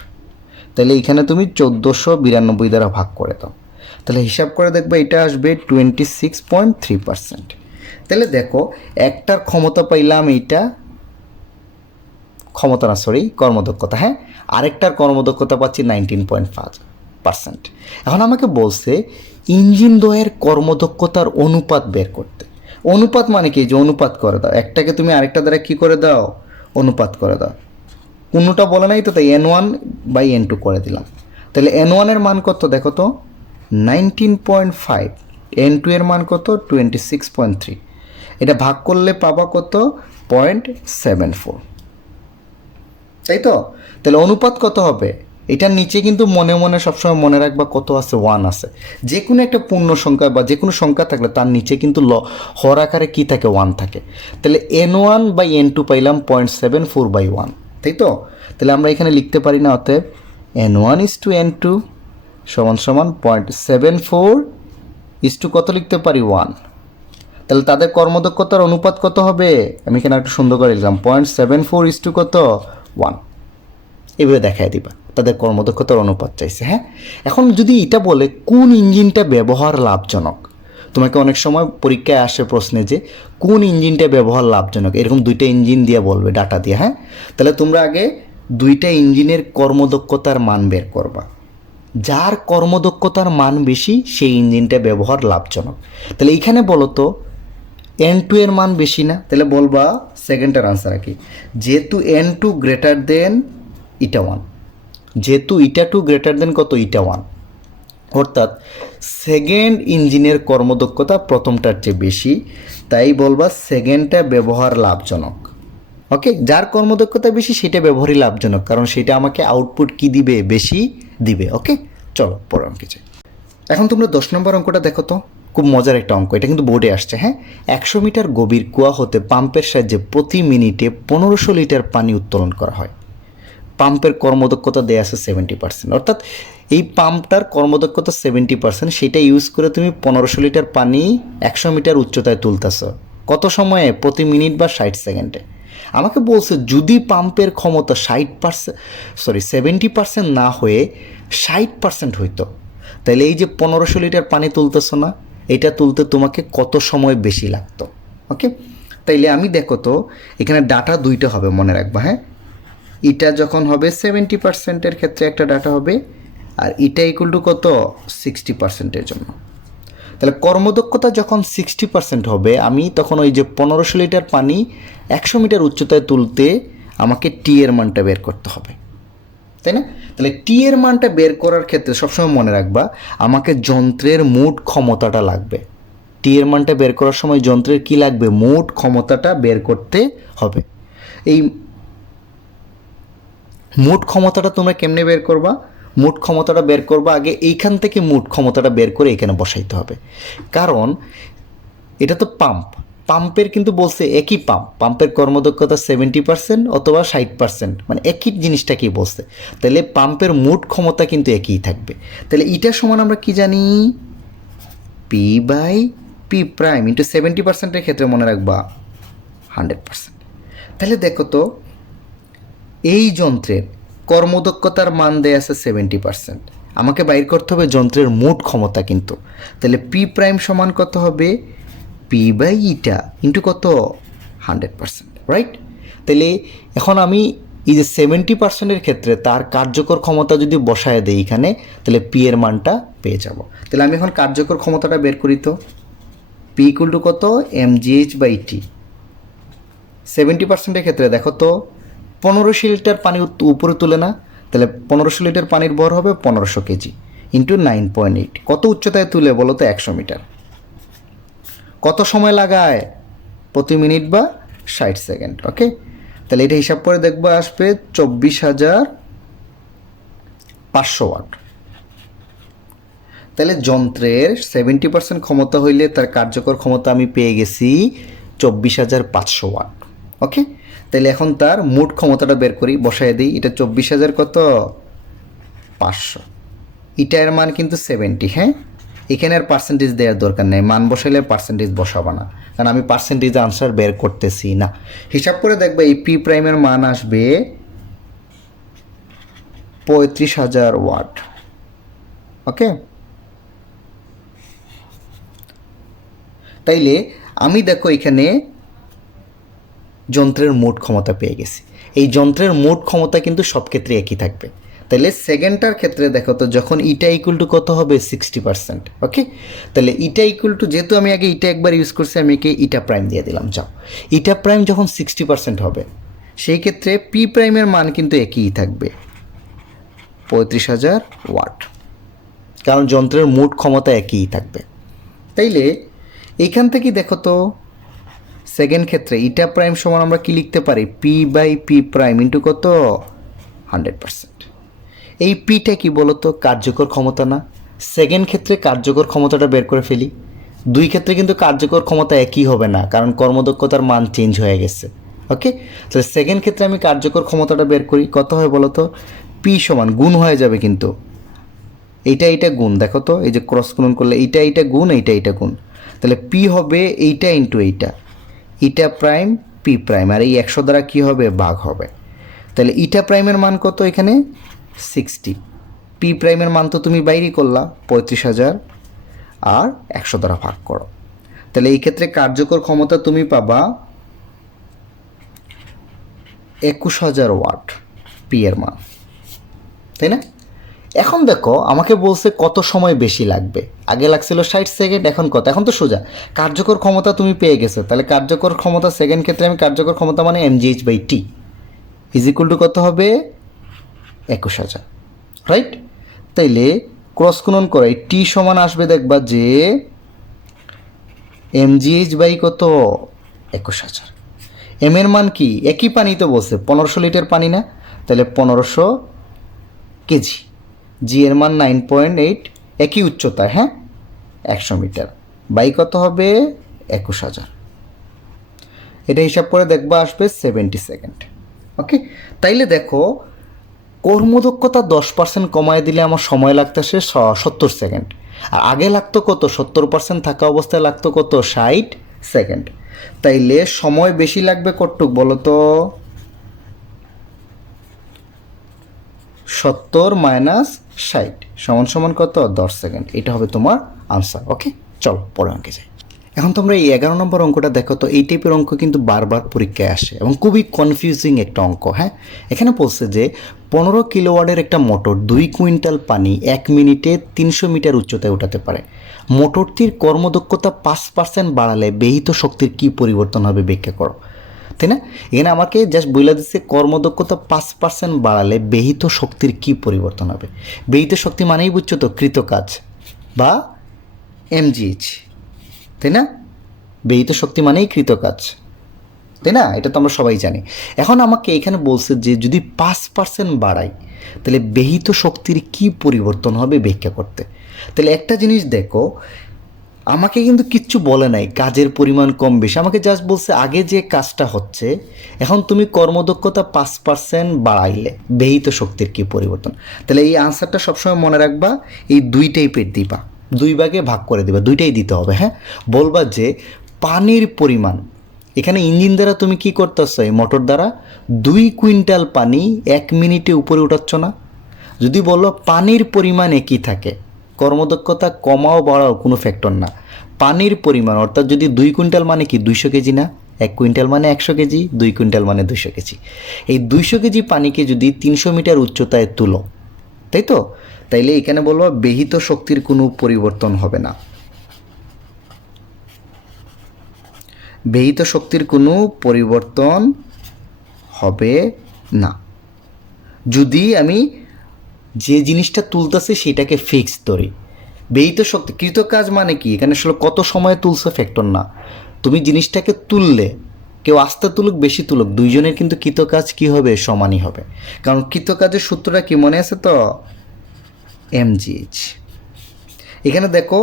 তাহলে এখানে তুমি 1492 দ্বারা ভাগ করে দাও, তাহলে হিসাব করে দেখবে এটা আসবে 26.3%। তাহলে দেখো একটার ক্ষমতা পাইলাম, এইটা ক্ষমতা না, সরি কর্মদক্ষতা। হ্যাঁ, আরেকটার কর্মদক্ষতা পাচ্ছি 19.5%। এখন আমাকে বলছে ইঞ্জিন দ্বয়ের কর্মদক্ষতার অনুপাত বের করতে। অনুপাত মানে কি? যে অনুপাত করে দাও, একটাকে তুমি আরেকটা দ্বারা কি করে দাও? অনুপাত করে দাও। কোনোটা বলে নাই তো, তাই N1/N2 করে দিলাম। তাহলে N1 এর মান কত দেখো তো? 19.5। N2 এর মান কত? 26.3। এটা ভাগ করলে পাবা কত? 0.74, তাই তো? তাহলে অনুপাত কত হবে? এটার নিচে কিন্তু মনে মনে সবসময় মনে রাখবা কত আছে? 1 আছে। যে কোনো একটা পূর্ণ সংখ্যা বা যে কোনো সংখ্যা থাকলে তার নিচে কিন্তু হর আকারে কি থাকে? 1 থাকে। তাহলে N1/N2 পাইলাম 0.74/1, তাই তো? তাহলে আমরা এখানে লিখতে পারি না, অতএব N1:N2 সমান 0.74 কত লিখতে পারি? 1। তাহলে তাদের কর্মদক্ষতার অনুপাত কত হবে? আমি এখানে একটু সুন্দর করে লিখলাম 0.74 কত? 1। এভাবে দেখায় দিবা তাদের কর্মদক্ষতার অনুপাত চাইছে। হ্যাঁ, এখন যদি এটা বলে কোন ইঞ্জিনটা ব্যবহার লাভজনক, তোমাকে অনেক সময় পরীক্ষায় আসে প্রশ্নে যে কোন ইঞ্জিনটা ব্যবহার লাভজনক, এরকম দুইটা ইঞ্জিন দিয়ে বলবে ডাটা দিয়ে। হ্যাঁ, তাহলে তোমরা আগে দুইটা ইঞ্জিনের কর্মদক্ষতার মান বের করবা, যার কর্মদক্ষতার মান বেশি সেই ইঞ্জিনটা ব্যবহার লাভজনক। তাহলে এইখানে বলো তো N2 এর মান বেশি না, তাহলে বলবা সেকেন্ডের আনসার কি, যেহেতু N2 গ্রেটার দেন ইটা 1, যেহেতু ইটা 2 গ্রেটার দেন কত ইটা 1, অর্থাৎ সেকেন্ড ইঞ্জিনের কর্মদক্ষতা প্রথমটার চেয়ে বেশি, তাই বলবা সেকেন্ডটা ব্যবহার লাভজনক। ওকে, যার কর্মদক্ষতা বেশি সেটা ব্যবহারই লাভজনক, কারণ সেটা আমাকে আউটপুট কি দিবে, বেশি দিবে। ওকে, চলো পরের অঙ্কে যাই। এখন তোমরা 10 নম্বর অঙ্কটা দেখো তো, খুব মজার একটা অঙ্ক, এটা কিন্তু বোর্ডে আসছে। হ্যাঁ, 100 মিটার গভীর কুয়া হতে পাম্পের সাহায্যে প্রতি মিনিটে 1500 লিটার পানি উত্তোলন করা হয়। পাম্পের কর্মদক্ষতা দেয়া আছে 70%, অর্থাৎ এই পাম্পটার কর্মদক্ষতা 70%, সেটা ইউজ করে তুমি 1500 লিটার পানি 100 মিটার উচ্চতায় তুলতেছ। কত সময়ে? প্রতি মিনিট বা 60 সেকেন্ডে। আমাকে বলছে যদি পাম্পের ক্ষমতা 70% না হয়ে 60% হইতো, তাহলে এই যে 1500 লিটার পানি তুলতেছ না, এটা তুলতে তোমাকে কত সময় বেশি লাগতো। ওকে, তাইলে আমি দেখো তো এখানে ডাটা দুইটা হবে, মনে রাখবা। হ্যাঁ, এটা যখন হবে 70%-এর ক্ষেত্রে একটা ডাটা হবে, আর এটা ইকুয়াল টু কত 60%-এর জন্য। তাহলে কর্মদক্ষতা যখন 60% হবে, আমি তখন ওই যে 1500 লিটার পানি 100 মিটার উচ্চতায় তুলতে আমাকে টি এর মানটা বের করতে হবে, তাই না? তাহলে টি এর মানটা বের করার ক্ষেত্রে সবসময় মনে রাখবা আমাকে যন্ত্রের মোট ক্ষমতাটা লাগবে। টি এর মানটা বের করার সময় যন্ত্রের কি লাগবে? মোট ক্ষমতাটা বের করতে হবে। এই মোট ক্ষমতাটা তোমরা কেমনে বের করবা? মোট ক্ষমতাটা বের করবা আগে এইখান থেকে মোট ক্ষমতাটা বের করে এখানে বসাইতে হবে, কারণ এটা তো পাম্পের কিন্তু বলছে একই পাম্পের কর্মদক্ষতা 70% অথবা 60%, মানে একই জিনিসটাকেই বলছে। তাহলে পাম্পের মোট ক্ষমতা কিন্তু একই থাকবে। তাহলে এটার সমান আমরা কি জানি? P/P' ইন্টু 70%-এর ক্ষেত্রে মনে রাখবা 100%। তাহলে দেখো তো এই যন্ত্রের কর্মদক্ষতার মান দেয়া আছে 70%, আমাকে বাইর করতে হবে যন্ত্রের মোট ক্ষমতা কিন্তু। তাহলে P' সমান কত হবে? P/ইটা ইন্টু কত 100%, রাইট? তাহলে এখন আমি এই যে 70%-এর ক্ষেত্রে তার কার্যকর ক্ষমতা যদি বসায় দেই এখানে, তাহলে P এর মানটা পেয়ে যাব। তাহলে আমি এখন কার্যকর ক্ষমতাটা বের করি তো, P ইকুয়াল টু কত mgh/t। 70%-এর ক্ষেত্রে দেখো তো 1500 লিটার পানি উপরে তুলে না, তাহলে 1500 লিটার পানির ভর হবে 1500 কেজি ইন্টু 9.8। কত উচ্চতায় তুলে বলো তো? 100 মিটার। কত সময় লাগায়? প্রতি মিনিট বা 60 সেকেন্ড। ওকে, তাহলে এটা হিসাব করে দেখবো আসবে 24,500 ওয়াট। তাহলে যন্ত্রের 70% ক্ষমতা হইলে তার কার্যকর ক্ষমতা আমি পেয়ে গেছি 24,500 ওয়াট। ওকে, তাহলে এখন তার মোট ক্ষমতাটা বের করি, বসায় দিই। এটা 24,000 কত 500, এটা এর মান কিন্তু 70। হ্যাঁ, এখানে আর পার্সেন্টেজ দেওয়ার দরকার নেই, মান বসাইলে পার্সেন্টেজ বসাবো না, কারণ আমি পার্সেন্টেজ আনসার বের করতেছি না। হিসাব করে দেখবে এই P' মান আসবে 35,000 ওয়াট। ওকে, তাইলে আমি দেখো এখানে যন্ত্রের মোট ক্ষমতা পেয়ে গেছি। এই যন্ত্রের মোট ক্ষমতা কিন্তু সব ক্ষেত্রে একই থাকবে। তাহলে সেকেন্ডটার ক্ষেত্রে দেখো তো যখন ইটা ইকুয়াল টু কত হবে 60%। ওকে, তাহলে ইটা ইকুয়াল টু, যেহেতু আমি আগে ইটা একবার ইউজ করছি, আমি একে ইটা প্রাইম দিয়ে দিলাম। যাও, ইটা প্রাইম যখন 60% হবে সেই ক্ষেত্রে P' এর মান কিন্তু একই থাকবে 35,000 ওয়াট, কারণ যন্ত্রের মোট ক্ষমতা একই থাকবে। তাইলে এইখান থেকে দেখো তো সেকেন্ড ক্ষেত্রে ইটা প্রাইম সমান আমরা কি লিখতে পারি? P/P' ইন্টু কত 100%। এই পিটা কি বলতো? কার্যকর ক্ষমতা না? সেকেন্ড ক্ষেত্রে কার্যকর ক্ষমতাটা বের করে ফেলি। দুই ক্ষেত্রে কিন্তু কার্যকর ক্ষমতা একই হবে না, কারণ কর্মদক্ষতার মান চেঞ্জ হয়ে গেছে। ওকে, তাহলে সেকেন্ড ক্ষেত্রে আমি কার্যকর ক্ষমতাটা বের করি, কত হয় বলতো? P সমান গুণ হয়ে যাবে কিন্তু এইটা গুণ, দেখো তো এই যে ক্রস গুণ করলে এইটা গুণ, এইটা গুণ, তাহলে P হবে এইটা ইন্টু ইটা প্রাইম P', আর এই 100 দ্বারা কি হবে? ভাগ হবে। তাহলে ইটা প্রাইমের মান কত এখানে 60, পি প্রাইমের মান তো তুমি বাইরে করলা 35,000 আর 100 দ্বারা ভাগ করো, তাহলে এই ক্ষেত্রে কার্যকর ক্ষমতা তুমি পাবা 21,000 ওয়াট পি এর মান, তাই না? এখন দেখো আমাকে বলছে কত সময় বেশি লাগবে, আগে লাগছিল 60 সেকেন্ড, এখন কত? এখন তো সোজা কার্যকর ক্ষমতা তুমি পেয়ে গেছো, তাহলে কার্যকর ক্ষমতা সেকেন্ড ক্ষেত্রে আমি কার্যকর ক্ষমতা মানে mgh/t ইজ ইকুয়াল টু কত হবে 21,000, রাইট? তাইলে ক্রস গুণন করে টি সমান আসবে, দেখবা যে mgh/ কত 21,000। এম এর মান কি? একই পানি তো বলছে, 1500 লিটার পানি না, তাহলে 1500 কেজি। জি এর মান 9.8, একই উচ্চতায়, হ্যাঁ 100 মিটার, বাই কত হবে 21,000। এটা হিসাব করে দেখবা আসবে 70 সেকেন্ড। ওকে, তাইলে দেখো কর্মদক্ষতা 10% কমায় দিলে আমার সময় লাগতেছে 70 সেকেন্ড, আর আগে লাগতো কত? 70% থাকা অবস্থায় লাগতো কত? 60 সেকেন্ড। তাইলে সময় বেশি লাগবে কতটুক বলো তো? 70 মাইনাস 60 সমান সমান কত? 10 সেকেন্ড। এটা হবে তোমার আনসার। ওকে, চলো পরের অঙ্কে যাই। এখন তোমরা এই 11 নম্বর অঙ্কটা দেখো তো, এই টাইপের অঙ্ক কিন্তু বারবার পরীক্ষায় আসে এবং খুবই কনফিউজিং একটা অঙ্ক। হ্যাঁ, এখানে বলছে যে 15 কিলোওয়াটের একটা মোটর 2 কুইন্টাল পানি 1 মিনিটে 300 মিটার উচ্চতায় উঠাতে পারে। মোটরটির কর্মদক্ষতা 5% বাড়ালে ব্যয়িত শক্তির কী পরিবর্তন হবে ব্যাখ্যা করো, তাই না? এখানে আমাকে জাস্ট বলে দিচ্ছে কর্মদক্ষতা 5% বাড়ালে ব্যয়িত শক্তির কী পরিবর্তন হবে। ব্যয়িত শক্তি মানেই বুঝছো তো কৃতকাজ বা mgh, তাই না? ব্যয়িত শক্তি মানেই কৃতকাজ, তাই না? এটা তো আমরা সবাই জানি। এখন আমাকে এখানে বলছে যে যদি 5% বাড়াই তাহলে ব্যয়িত শক্তির কী পরিবর্তন হবে ব্যাখ্যা করতে। তাহলে একটা জিনিস দেখো, আমাকে কিন্তু কিচ্ছু বলে নাই কাজের পরিমাণ কম বেশি, আমাকে জাস্ট বলছে আগে যে কাজটা হচ্ছে এখন তুমি কর্মদক্ষতা 5% বাড়াইলে ব্যয়িত শক্তির কী পরিবর্তন। তাহলে এই আনসারটা সবসময় মনে রাখবা, এই 2 টাইপের দিবা, 2 ভাগে ভাগ করে দিবা, 2টাই দিতে হবে। হ্যাঁ, বলবা যে পানির পরিমাণ, এখানে ইঞ্জিন দ্বারা তুমি কি করতেছো? এই মোটর দ্বারা 2 কুইন্টাল পানি 1 মিনিটে উপরে উঠাচ্ছ না। যদি বলো পানির পরিমাণ একই থাকে, কর্মদক্ষতা কমাও বাড়াও কোনো ফ্যাক্টর না, পানির পরিমাণ অর্থাৎ যদি 2 কুইন্টাল মানে কি 200 কেজি না, 1 কুইন্টাল মানে 100 কেজি, 2 কুইন্টাল মানে 200 কেজি। এই 200 কেজি পানিকে যদি 300 মিটার উচ্চতায় তুলো, তাই তো, তাইলে এখানে বলবো ব্যয়িত শক্তির কোনো পরিবর্তন হবে না, ব্যয়িত শক্তির কোনো পরিবর্তন হবে না যদি আমি যে জিনিসটা তুলতেছি সেটাকে ফিক্স ধরি। ব্যয়িত শক্তি কৃতকাজ মানে কি, এখানে আসলে কত সময় তুলছে ফ্যাক্টর না, তুমি জিনিসটাকে তুললে কেউ আস্তে তুলুক বেশি তুলুক দুইজনের কিন্তু কৃতকাজ কি হবে? সমানই হবে, কারণ কৃতকাজের সূত্রটা কি মনে আছে তো? mgh। এখানে দেখো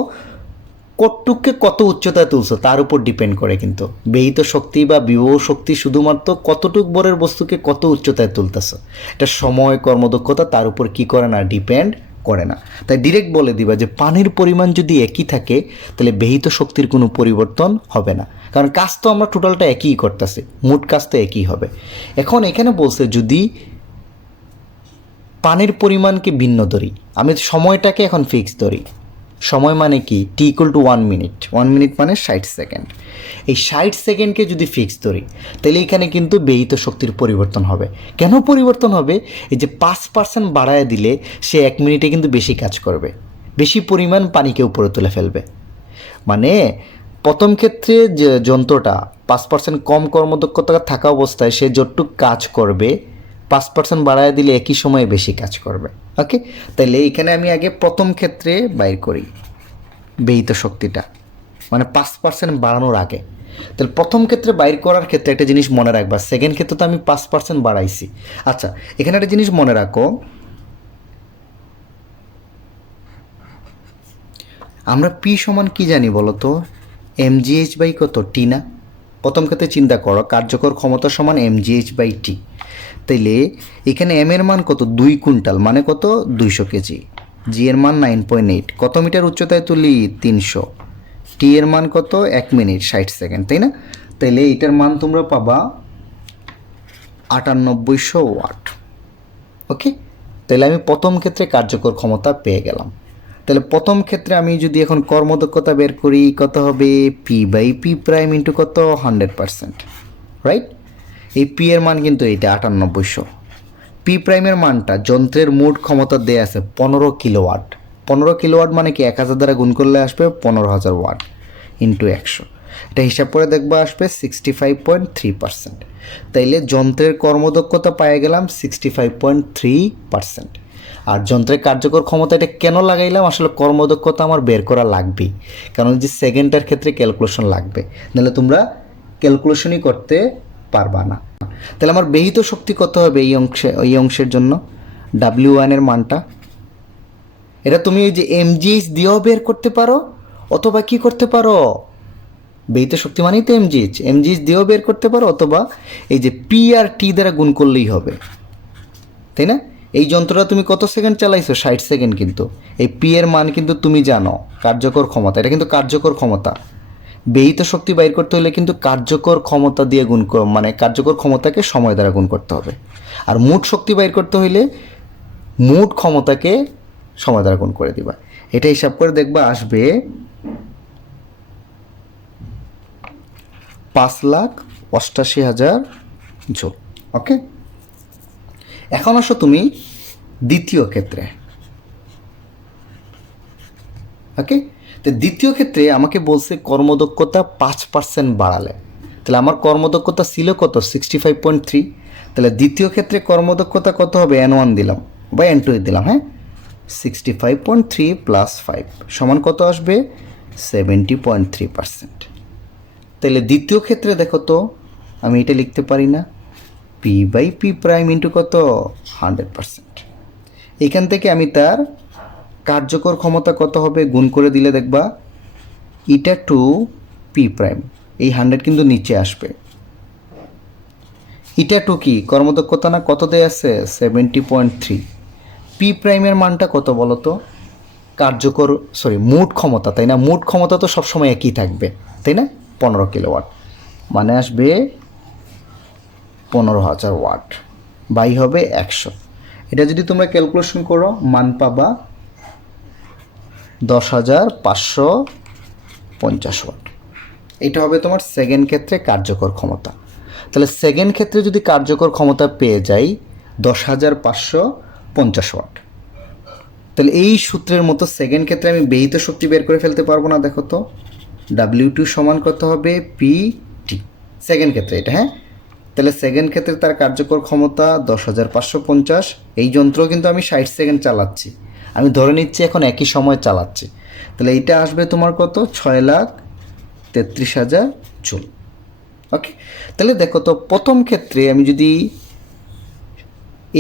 কতটুককে কত উচ্চতায় তুলছো তার উপর ডিপেন্ড করে, কিন্তু ব্যয়িত শক্তি বা বিভব শক্তি শুধুমাত্র কতটুক বরের বস্তুকে কত উচ্চতায় তুলতেছো, এটা সময় কর্মদক্ষতা তার উপর কি করে না? ডিপেন্ড করে না। তাই ডিরেক্ট বলে দিবা যে পানির পরিমাণ যদি একই থাকে তাহলে ব্যয়িত শক্তির কোনো পরিবর্তন হবে না, কারণ কাজ তো আমরা টোটালটা একই করতেছি, মোট কাজ তো একই হবে। এখন এখানে বলছে যদি পানির পরিমাণকে ভিন্ন ধরি, আমি সময়টাকে এখন ফিক্স ধরি, সময় মানে কি? T equal to 1 minute, 1 minute মানে 60 সেকেন্ড, এই 60 সেকেন্ডকে যদি ফিক্স ধরি তাহলে এখানে কিন্তু ব্যয়িত শক্তির পরিবর্তন হবে। কেন পরিবর্তন হবে? এই যে 5% বাড়ায় দিলে সে 1 মিনিটে কিন্তু বেশি কাজ করবে, বেশি পরিমাণ পানিকে উপরে তুলে ফেলবে। মানে প্রথম ক্ষেত্রে যে যন্ত্রটা 5% কম কর্মদক্ষতা থাকা অবস্থায় সে যতটুকু কাজ করবে 5% বাড়ায় দিলে একই সময়ে বেশি কাজ করবে। ওকে, তাহলে এখানে আমি আগে প্রথম ক্ষেত্রে বাইর করি ব্যয়িত শক্তিটা, মানে 5% বাড়ানোর আগে। তাহলে প্রথম ক্ষেত্রে বাইর করার ক্ষেত্রে একটা জিনিস মনে রাখবা, সেকেন্ড ক্ষেত্রে তো আমি 5% বাড়াইছি। আচ্ছা, এখানে একটা জিনিস মনে রাখো, আমরা পি সমান কি জানি বলো তো? mgh/, কত? টি না? প্রথম ক্ষেত্রে চিন্তা করো, কার্যকর ক্ষমতা সমান mgh/t। তাইলে এখানে এম এর মান কত? 2 কুইন্টাল মানে কত? 200 কেজি। জি এর মান 9.8, কত মিটার উচ্চতায় তুলি? 300। টি এর মান কত? 1 মিনিট 60 সেকেন্ড, তাই না? তাইলে এটার মান তোমরা পাবা 9800 ওয়াট। ওকে, তাহলে আমি প্রথম ক্ষেত্রে কার্যকর ক্ষমতা পেয়ে গেলাম। তাহলে প্রথম ক্ষেত্রে আমি যদি এখন কর্মদক্ষতা বের করি, কত হবে P/P প্রাইম ইন্টু কত 100%, রাইট? এই পি এর মান কিন্তু এইটা 9800। পি প্রাইমের মানটা যন্ত্রের মোট ক্ষমতা দেয়া আছে 15 কিলোওয়াট। 15 কিলোওয়াট মানে কি 1000 দ্বারা গুণ করলে আসবে 15000 ওয়াট ইন্টু 100। এটা হিসাব করে দেখবা আসবে 65.3%। তাইলে যন্ত্রের কর্মদক্ষতা পেয়ে গেলাম 65.3%। আর যন্ত্রের কার্যকর ক্ষমতা এটা কেন লাগাইলাম, আসলে কর্মদক্ষতা আমার বের করা লাগবেই, কারণ যে সেকেন্ডের ক্ষেত্রে ক্যালকুলেশন লাগবে, নাহলে তোমরা ক্যালকুলেশনই করতে পারবা না। তাহলে আমার ব্যয়িত শক্তি কত হবে এই অংশের জন্য, W1 এর মানটা, এটা তুমি এই যে mgh দিয়েও বের করতে পারো, অথবা কি করতে পারো, ব্যয়িত শক্তি মানেই তো mgh দিয়েও বের করতে পারো, অথবা এই যে P আর T দ্বারা গুণ করলেই হবে, তাই না? এই যন্ত্রটা তুমি কত সেকেন্ড চালাইছো, 60 সেকেন্ড। কিন্তু এই P এর মান কিন্তু তুমি জানো, কার্যকর ক্ষমতা, এটা কিন্তু কার্যকর ক্ষমতা। ব্যয়িত শক্তি বাইর করতে হলে কিন্তু কার্যকর ক্ষমতা দিয়ে গুণ মানে কার্যকর ক্ষমতাকে সময় দ্বারা গুণ করতে হবে। আর মোট শক্তি বাইর করতে হইলে মোট ক্ষমতাকে সময় দ্বারা গুণ করে দিবা। এটা হিসাব করে দেখবা আসবে 5,88,000 জুল। ওকে, এখন আসো তুমি দ্বিতীয় ক্ষেত্রে। ওকে, তো দ্বিতীয় ক্ষেত্রে আমাকে বলছে কর্মদক্ষতা 5% বাড়ালে। তাহলে আমার কর্মদক্ষতা ছিল কত, 65.3। তাহলে দ্বিতীয় ক্ষেত্রে কর্মদক্ষতা কত হবে, N1 দিলাম বা N2 দিলাম, হ্যাঁ, 65.3 প্লাস 5 সমান কত আসবে, 70.3%। তাহলে দ্বিতীয় ক্ষেত্রে দেখো তো, আমি এটা লিখতে পারি না, P/P প্রাইম ইন্টু কত 100%। এখান থেকে আমি তার কার্যকর ক্ষমতা কত হবে গুণ করে দিলে দেখবা এটা টু P প্রাইম, এই 100 কিন্তু নিচে আসবে। এটা টু কি কর্মদক্ষতা না, কত দেয়া আছে 70.3। P প্রাইমের মানটা কত বলো তো, কার্যকর মোট ক্ষমতা, তাই না? মোট ক্ষমতা তো সবসময় একই থাকবে, তাই না? 15 কিলোওয়াট মানে আসবে 15,000 ওয়াট, বাই হবে 100। এটা যদি তোমরা ক্যালকুলেশন করো মান পাবা 10,550 ওয়াট। এটা হবে তোমার সেকেন্ড ক্ষেত্রে কার্যকর ক্ষমতা। তাহলে সেকেন্ড ক্ষেত্রে যদি কার্যকর ক্ষমতা পেয়ে যাই 10,550 ওয়াট, তাহলে এই সূত্রের মতো সেকেন্ড ক্ষেত্রে আমি ব্যয়িত শক্তি বের করে ফেলতে পারবো না। দেখো তো W2 সমান কত হবে PT সেকেন্ড ক্ষেত্রে এটা, হ্যাঁ। তাহলে সেকেন্ড ক্ষেত্রে তার কার্যকর ক্ষমতা 10,550। এই যন্ত্র কিন্তু আমি 60 সেকেন্ড চালাচ্ছি, আমি ধরে নিচ্ছি এখন একই সময় চালাচ্ছি। তাহলে এইটা আসবে তোমার কত 6,33,000 জুল। ওকে, তাহলে দেখো তো প্রথম ক্ষেত্রে আমি যদি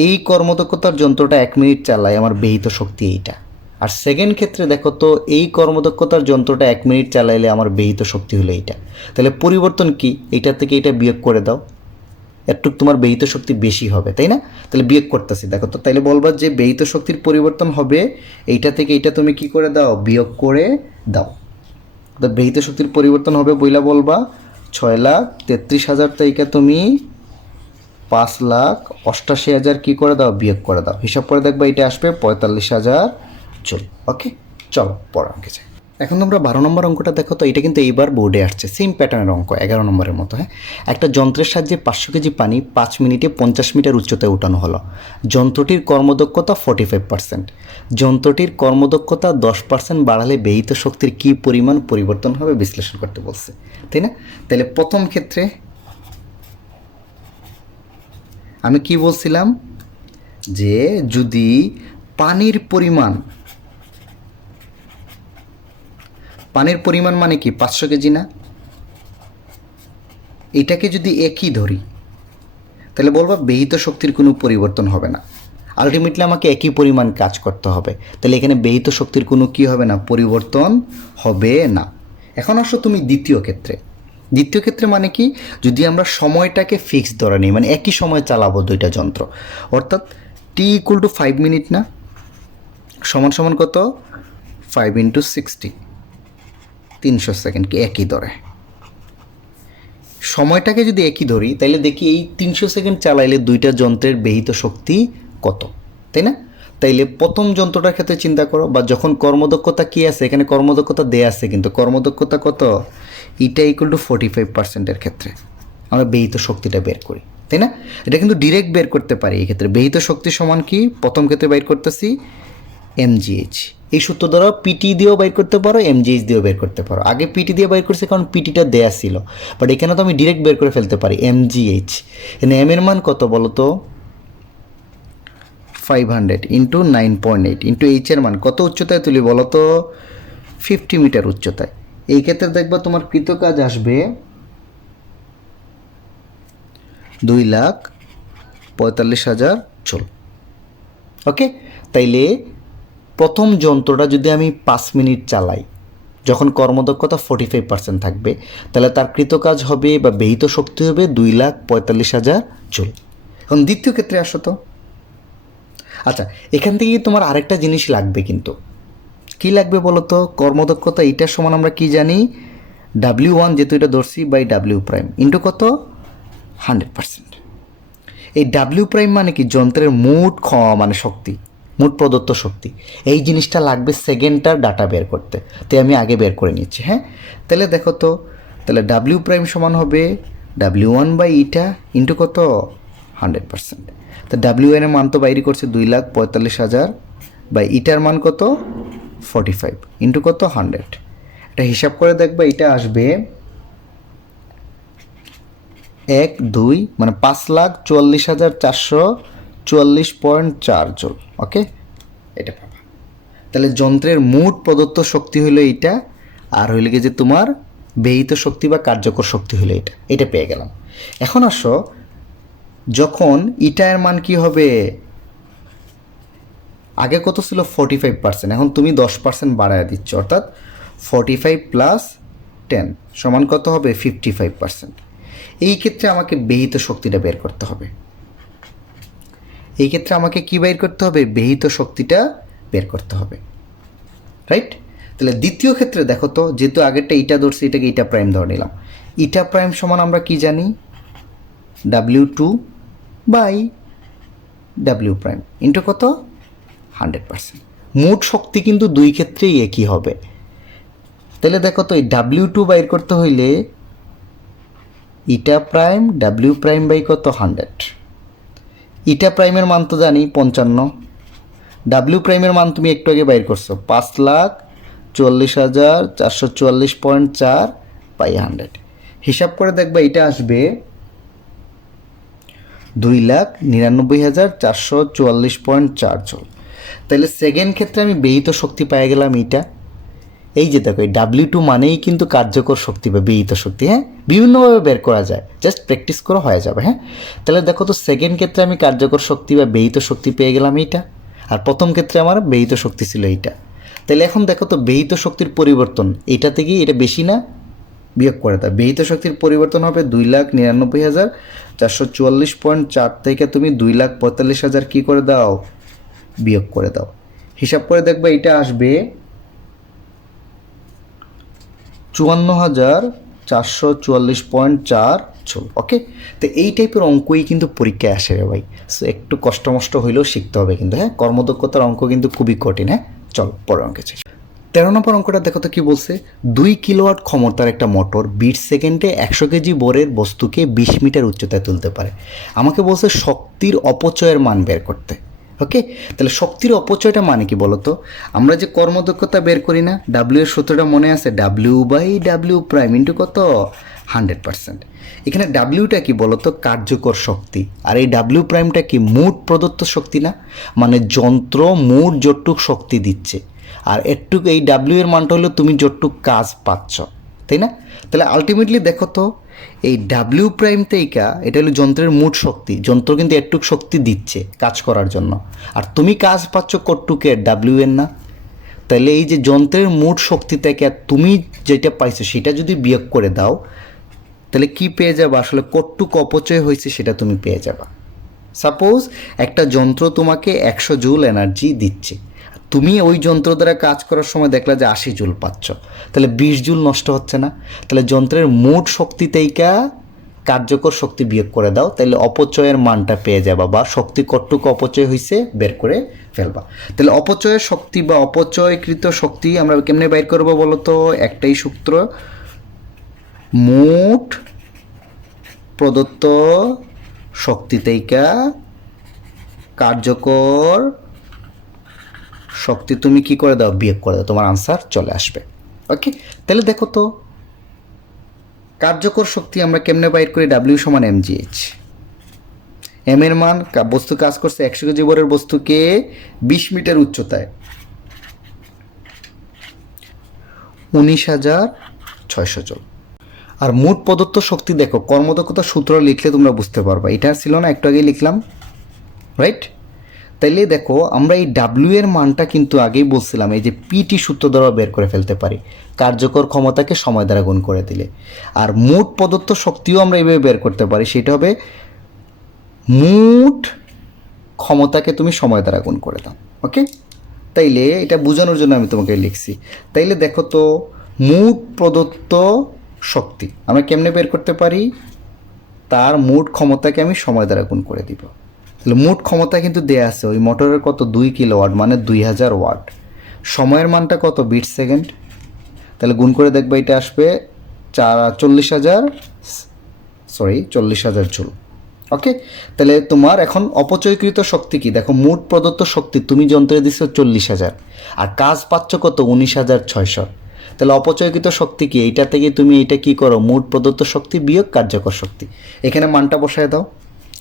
এই কর্মদক্ষতার যন্ত্রটা 1 মিনিট চালাই, আমার ব্যয়িত শক্তি এইটা। আর সেকেন্ড ক্ষেত্রে দেখো তো এই কর্মদক্ষতার যন্ত্রটা 1 মিনিট চালাইলে আমার ব্যয়িত শক্তি হলো এইটা। তাহলে পরিবর্তন কি, এইটা থেকে এটা বিয়োগ করে দাও, একটু তোমার ব্যয়িত শক্তি বেশি হবে, তাই না? তাহলে বিয়োগ করতেছি, দেখো তো, তাইলে বলবা যে ব্যয়িত শক্তির পরিবর্তন হবে এইটা থেকে এইটা তুমি কি করে দাও, বিয়োগ করে দাও। তো ব্যয়িত শক্তির পরিবর্তন হবে বইলা বলবা 6,33,000 থেকে তুমি 5,88,000 কি করে দাও, বিয়োগ করে দাও। হিসাব করে দেখবা এটা আসবে 45,000 জুল। ওকে, চলো পরের অঙ্কে যাই। এখন তোমরা 12 নম্বর অঙ্কটা দেখো তো, এটা কিন্তু এইবার বোর্ডে আসছে, সেম প্যাটার্নের অঙ্ক 11 নম্বরের মতো, হ্যাঁ। একটা যন্ত্রের সাহায্যে 500 কেজি পানি 5 মিনিটে 50 মিটার উচ্চতায় উঠানো হলো। যন্ত্রটির কর্মদক্ষতা 45%। যন্ত্রটির কর্মদক্ষতা 10% বাড়ালে ব্যয়িত শক্তির কী পরিমাণ পরিবর্তন হবে বিশ্লেষণ করতে বলছে, তাই না? তাহলে প্রথম ক্ষেত্রে আমি কি বলছিলাম যে যদি পানির পরিমাণ মানে কি 500 কেজি না, এটাকে যদি একই ধরি তাহলে বলবো ব্যয়িত শক্তির কোনো পরিবর্তন হবে না। আলটিমেটলি আমাকে একই পরিমাণ কাজ করতে হবে, তাহলে এখানে ব্যয়িত শক্তির কোনো কি হবে না, পরিবর্তন হবে না। এখন আসো তুমি দ্বিতীয় ক্ষেত্রে। দ্বিতীয় ক্ষেত্রে মানে কি, যদি আমরা সময়টাকে ফিক্স ধরে নিই, মানে একই সময় চালাবো দুইটা যন্ত্র, অর্থাৎ T = 5 মিনিট না, সমান সমান কত 5 × 60 300 সেকেন্ড, কি একই ধরে। সময়টাকে যদি একই ধরি তাহলে দেখি এই 300 সেকেন্ড চালাইলে দুইটা যন্ত্রের ব্যয়িত শক্তি কত, তাই না? তাইলে প্রথম যন্ত্রটার ক্ষেত্রে চিন্তা করো, বা যখন কর্মদক্ষতা কী আছে, এখানে কর্মদক্ষতা দেয়া আছে, কিন্তু কর্মদক্ষতা কত, এটা ইকুয়াল টু 45%-এর ক্ষেত্রে আমরা ব্যয়িত শক্তিটা বের করি, তাই না? এটা কিন্তু ডিরেক্ট বের করতে পারি। এই ক্ষেত্রে ব্যয়িত শক্তি সমান কি, প্রথম ক্ষেত্রে বের করতেছি mgh। এই সূত্র দ্বারা পিটি দিয়েও বের করতে পারো, mgh দিয়েও বের করতে পারো। আগে পিটি দিয়ে বের করছি কারণ পিটিটা দেয়া ছিল, বাট এখানে তো আমি ডিরেক্ট বের করে ফেলতে পারি mgh। এখানে m এর মান কত বলো তো, 500 ইন্টু 9.8 ইন্টু এইচ এর মান কত উচ্চতায় তুলি বলো তো, 50 মিটার উচ্চতায়। এই ক্ষেত্রে দেখবা তোমার কৃতকাজ আসবে 2,45,000 জুল। ওকে, তাইলে প্রথম যন্ত্রটা যদি আমি 5 মিনিট চালাই, যখন কর্মদক্ষতা 45% থাকবে, তাহলে তার কৃতকাজ হবে বা ব্যয়িত শক্তি হবে 2,45,000 জুল। এখন দ্বিতীয় ক্ষেত্রে আসো তো। আচ্ছা, এখান থেকে তোমার আরেকটা জিনিস লাগবে, কিন্তু কি লাগবে বলো তো, কর্মদক্ষতা এইটার সমান আমরা কি জানি, W1 যেহেতু এটা ধরছি বাই W প্রাইম ইন্টু কত, 100%। এই W প্রাইম মানে কি, যন্ত্রের মোট মানে শক্তি, মোট প্রদত্ত শক্তি। এই জিনিসটা লাগবে সেকেন্ডটার ডাটা বের করতে, তাই আমি আগে বের করে নিচ্ছি। হ্যাঁ, তাহলে দেখো তো, তাহলে W প্রাইম সমান হবে W1 বাই ইটা ইন্টু কত, 100%। তো W1 এর মান তো বাইরে করছে 2,45,000 বাই ইটার মান কত, 45 ইন্টু কত, 100। এটা হিসাব করে দেখবে, এটা আসবে 1,2 মানে 5,44,444.4 জুল। ওকে, এটা পাবা। তাহলে যন্ত্রের মোট প্রদত্ত শক্তি হলো এইটা, আর হইলে গিয়ে যে তোমার ব্যয়িত শক্তি বা কার্যকর শক্তি হলো এটা, এটা পেয়ে গেলাম। এখন আসো, যখন ইটার মান কি হবে, আগে কত ছিল 45%, এখন তুমি 10% বাড়ায় দিচ্ছ, অর্থাৎ 45 প্লাস 10 সমান কত হবে, 55%। এই ক্ষেত্রে আমাকে ব্যয়িত শক্তিটা বের করতে হবে। এই ক্ষেত্রে আমাকে কি বের করতে হবে, ব্যয়িত শক্তিটা বের করতে হবে, রাইট? তাহলে দ্বিতীয় ক্ষেত্রে দেখো তো, যেহেতু আগেরটা ইটা ধরছি, এটাকে ইটা প্রাইম ধরে নিলাম। ইটা প্রাইম সমান আমরা কি জানি, W2 by W prime into কত, 100%। মোট শক্তি কিন্তু দুই ক্ষেত্রেই একই হবে। তাহলে দেখো তো, এই W2 বাইর করতে হইলে ইটা প্রাইম W প্রাইম বাই কত, 100। ইটা প্রাইমের মান তো জানি 55, W প্রাইমের মান তুমি একটু আগে বাইর করছো 5,44,444.4 বাই 100। হিসাব করে দেখবা এটা আসবে 2,99,444.4 জুল। তাহলে সেকেন্ড ক্ষেত্রে আমি ব্যয়িত শক্তি পেয়ে গেলাম এটা। এই যে দেখো, এই W2 মানেই কিন্তু কার্যকর শক্তি বা ব্যয়িত শক্তি। হ্যাঁ, বিভিন্নভাবে বের করা যায়, জাস্ট প্র্যাকটিস করা হয়ে যাবে। হ্যাঁ, তাহলে দেখো তো, সেকেন্ড ক্ষেত্রে আমি কার্যকর শক্তি বা ব্যয়িত শক্তি পেয়ে গেলাম এইটা, আর প্রথম ক্ষেত্রে আমার ব্যয়িত শক্তি ছিল এইটা। তাহলে এখন দেখো তো, ব্যয়িত শক্তির পরিবর্তন এইটা থেকেই এটা বেশি না, বিয়োগ করে দাও। ব্যয়িত শক্তির পরিবর্তন হবে 2,99,444.4 থেকে তুমি 2,45,000 কী করে দাও, বিয়োগ করে দাও। হিসাব করে দেখবে এটা আসবে 54,444.4 জুল। ওকে, তো এই টাইপের অঙ্কই কিন্তু পরীক্ষায় আসে রে ভাই। সো একটু কষ্ট হইলেও শিখতে হবে কিন্তু। হ্যাঁ, কর্মদক্ষতার অঙ্ক কিন্তু খুবই কঠিন। হ্যাঁ, চল পরের অঙ্কে চাই। 13 নম্বর অঙ্কটা দেখো তো কি বলছে, 2 কিলোওয়াট ক্ষমতার একটা মোটর 20 সেকেন্ডে 100 কেজি বরের বস্তুকে 20 মিটার উচ্চতায় তুলতে পারে। আমাকে বলছে শক্তির অপচয়ের মান বের করতে। ওকে, তাহলে শক্তির অপচয়টা মানে কি বলতো, আমরা যে কর্মদক্ষতা বের করি না, W এর সূত্রটা মনে আছে, W by W prime into কত, 100%। এখানে Wটা কি বলতো, কার্যকর শক্তি, আর এই W প্রাইমটা কি, মোট প্রদত্ত শক্তি না, মানে যন্ত্র মোট যতটুক শক্তি দিচ্ছে, আর একটুকু এই W এর মানটা হলো তুমি যতটুক কাজ পাচ্ছ, তাই না? তাহলে আলটিমেটলি দেখো তো, এই W প্রাইম তেইকা এটা হলো যন্ত্রের মোট শক্তি, যন্ত্র কিন্তু একটুক শক্তি দিচ্ছে কাজ করার জন্য, আর তুমি কাজ পাচ্ছ কটটুকের W এর না। তাহলে এই যে যন্ত্রের মোট শক্তি থেকে তুমি যেটা পাইছো সেটা যদি বিয়োগ করে দাও, তাহলে কি পেয়ে যাবা, আসলে কটটুক অপচয় হয়েছে সেটা তুমি পেয়ে যাবা। সাপোজ একটা যন্ত্র তোমাকে 100 জুল এনার্জি দিচ্ছে, তুমি ওই যন্ত্র দ্বারা কাজ করার সময় দেখলা যে 80 জুল পাচ্ছ, তাহলে 20 জুল নষ্ট হচ্ছে না। তাহলে যন্ত্রের মোট শক্তি তেইকা কার্যকর শক্তি বিয়োগ করে দাও, তাহলে অপচয়ের মানটা পেয়ে যাবা, বা শক্তি কতটুকু অপচয় হয়েছে বের করে ফেলবা। তাহলে অপচয়ের শক্তি বা অপচয়কৃত শক্তি আমরা কেমনে বাইর করবো বলো তো? একটাই সূত্র, মোট প্রদত্ত শক্তি থেকে কার্যকর শক্তি তুমি কি করে দাও? বিয়োগ করে দাও, তোমার আনসার চলে আসবে। ওকে, তাহলে দেখো তো কার্যকর শক্তি আমরা কেমনে বাইর করি? ডাব্লিউ সমান mgh। এম এর মান, বস্তু কাজ করছে 100 কেজি ভরের বস্তুকে 20 মিটার উচ্চতায়, 19,600 জুল। আর মোট প্রদত্ত শক্তি দেখো, কর্মদক্ষতা সূত্র লিখলে তোমরা বুঝতে পারবা, এটা ছিল না একটু আগেই লিখলাম, রাইট? তাইলে দেখো আমরা এই ডাব্লিউ এর মানটা কিন্তু আগেই বলছিলাম, এই যে পিটি সূত্র দ্বারা বের করে ফেলতে পারি, কার্যকর ক্ষমতাকে সময় দ্বারা গুণ করে দিলে। আর মোট প্রদত্ত শক্তিও আমরা এইভাবে বের করতে পারি, সেটা হবে মোট ক্ষমতাকে তুমি সময় দ্বারা গুণ করে দাও। ওকে, তাইলে এটা বোঝানোর জন্য আমি তোমাকে লিখছি। তাইলে দেখো তো মোট প্রদত্ত শক্তি আমরা কেমনে বের করতে পারি? তার মোট ক্ষমতাকে আমি সময় দ্বারা গুণ করে দিব। তাহলে মোট ক্ষমতা কিন্তু দেয়া আছে, ওই মোটরের কত? 2 কিলোওয়াট, মানে 2000 ওয়াট। সময়ের মানটা কত? বিট সেকেন্ড। তাহলে গুণ করে দেখবে এটা আসবে 40,000 জুল। ওকে, তাহলে তোমার এখন অপচয়কৃত শক্তি কি? দেখো মোট প্রদত্ত শক্তি তুমি যন্ত্রে দিচ্ছ 40,000, আর কাজ পাচ্ছ কত? 19,600। তাহলে অপচয়কৃত শক্তি কি? এইটা থেকে তুমি এটা কি করো? মোট প্রদত্ত শক্তি বিয়োগ কার্যকর শক্তি। এখানে মানটা বসায় দাও।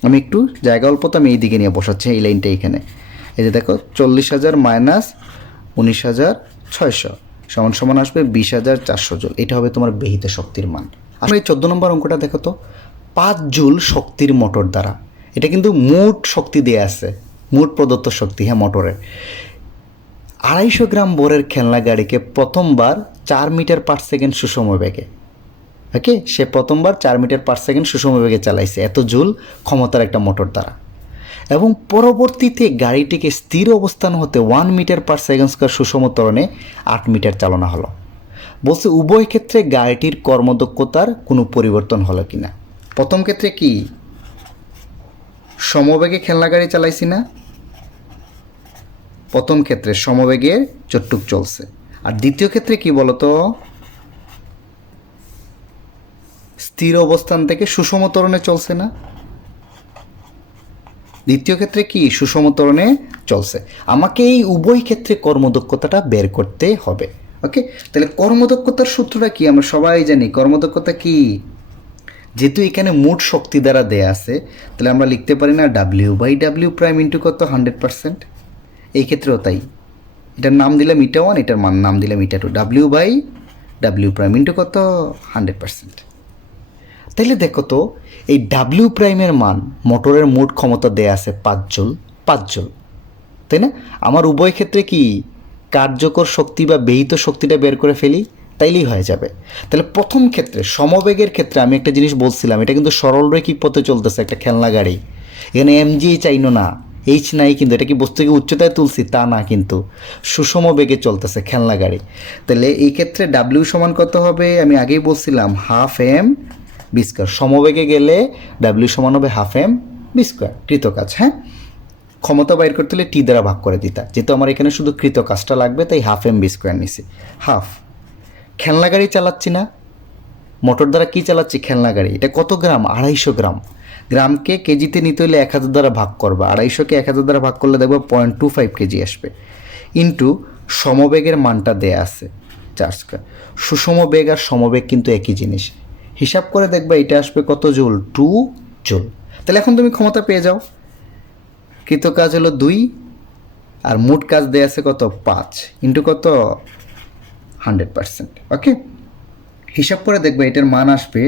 আমি একটু জায়গা অল্প তো আমি এই দিকে নিয়ে বসাচ্ছি, এই লাইনটা এখানে। এই যে দেখো 40,000 মাইনাস 19,600 সমান সমান আসবে 20,400 জুল। এটা হবে তোমার ব্যহিত শক্তির মান। আমরা এই 14 নম্বর অঙ্কটা দেখো তো, 5 জুল শক্তির মোটর দ্বারা, এটা কিন্তু মোট শক্তি দেয়া আছে, মোট প্রদত্ত শক্তি, হ্যাঁ মোটরের। 250 গ্রাম ভরের খেলনা গাড়িকে প্রথমবার 4 মিটার পার সেকেন্ড সুষম বেগে, ওকে, সে প্রথমবার 4 মিটার পার সেকেন্ড সুষম বেগে চালাইছে এত জুল ক্ষমতার একটা মোটর দ্বারা, এবং পরবর্তীতে গাড়িটিকে স্থির অবস্থান হতে 1 মিটার পার সেকেন্ড স্কয়ার সুষম ত্বরণে 8 মিটার চালানো হলো। বলছে উভয় ক্ষেত্রে গাড়িটির কর্মদক্ষতার কোনো পরিবর্তন হলো কিনা। প্রথম ক্ষেত্রে কি সমবেগে খেলনা গাড়ি চালাইছি না? প্রথম ক্ষেত্রে সমবেগের চট্টুক চলছে। আর দ্বিতীয় ক্ষেত্রে কি বলতো? স্থির অবস্থান থেকে সুষম ত্বরণে চলছে না? দ্বিতীয় ক্ষেত্রে কি সুষম ত্বরণে চলছে। আমাকে এই উভয় ক্ষেত্রে কর্মদক্ষতাটা বের করতে হবে। ওকে, তাহলে কর্মদক্ষতার সূত্রটা কি? আমরা সবাই জানি কর্মদক্ষতা কি। যেহেতু এখানে মোট শক্তি দ্বারা দেয়া আছে, তাহলে আমরা লিখতে পারি না W/W প্রাইম ইন্টু কত? 100%। এই ক্ষেত্রেও তাই, এটার নাম দিলাম ইটা 1, এটার মান নাম দিলাম ইটা 2। W/W প্রাইম ইন্টু কত? 100%। তাহলে দেখো তো এই ডাব্লিউ প্রাইমের মান, মোটরের মোট ক্ষমতা দেয়া আছে 5 জুল, তাই না? আমার উভয় ক্ষেত্রে কি কার্যকর শক্তি বা ব্যয়িত শক্তিটা বের করে ফেলি, তাইলেই হয়ে যাবে। তাহলে প্রথম ক্ষেত্রে সমবেগের ক্ষেত্রে আমি একটা জিনিস বলছিলাম, এটা কিন্তু সরলরৈখিক পথে চলতেছে একটা খেলনা গাড়ি, এখানে এমজিএইচ চাইনো না, এইচ নাই, কিন্তু এটা কি বস্তুকে উচ্চতায় তুলছি তা না, কিন্তু সুষম বেগে চলতেছে খেলনা গাড়ি। তাহলে এই ক্ষেত্রে ডাব্লিউ সমান কত হবে? আমি আগেই বলছিলাম হাফ এম বি স্কোয়ার। সমবেগে গেলে ডাব্লিউ সমান হবে হাফ এম বি স্কোয়ার, কৃতকাজ। হ্যাঁ, ক্ষমতা বাইর করতে হলে টি দ্বারা ভাগ করে দিতা, যেহেতু আমার এখানে শুধু কৃতকাজটা লাগবে তাই হাফ এম বি স্কোয়ার নিছি। হাফ, খেলনা গাড়ি চালাচ্ছি না, মোটর দ্বারা কি চালাচ্ছি? খেলনা গাড়ি। এটা কত গ্রাম? 250 গ্রাম। গ্রামকে কেজিতে নিতে হলে 1000 দ্বারা ভাগ করবা, 250কে 1000 দ্বারা ভাগ করলে দেখবো 0.25 কেজি আসবে, ইন্টু সমবেগের মানটা দেয়া আছে 4 স্কোয়ার। সুষম বেগ আর সমবেগ কিন্তু একই জিনিস, হিসাব করে দেখবা এটা আসবে কত জুল? 2 জুল। তাহলে এখন তুমি ক্ষমতা পেয়ে যাও, কৃত কাজ হলো 2 আর মোট কাজ দেয়া আছে কত? 5 ইন্টু কত? 100%। ওকে, হিসাব করে দেখবে এটার মান আসবে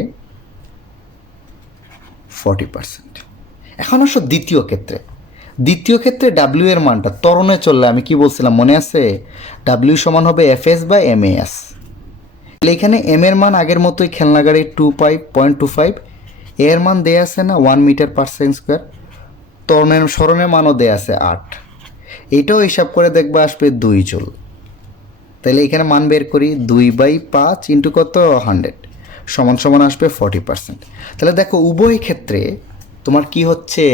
40%। এখন আসো দ্বিতীয় ক্ষেত্রে। দ্বিতীয় ক্ষেত্রে ডাব্লিউ এর মানটা ত্বরণে চললে আমি কি বলছিলাম মনে আছে? ডাব্লিউ সমান হবে এফএস বা এমএএস। এখানে এম এর মান আগের মতোই, খেলনা গাড়ির 0.25, এর মান দেয়া আছে না 1 মিটার পার সেকেন্ড স্কোয়ার, ত্বরণের সরণের মানও দেয়া আছে 8। এটাও হিসাব করে দেখবা আসবে 2 জুল। তাহলে এখানে মান বের করি 2/5 ইন্টু কত? 100। সমান সমান আসবে 40%। তাহলে দেখো উভয় ক্ষেত্রে তোমার কি হচ্ছে,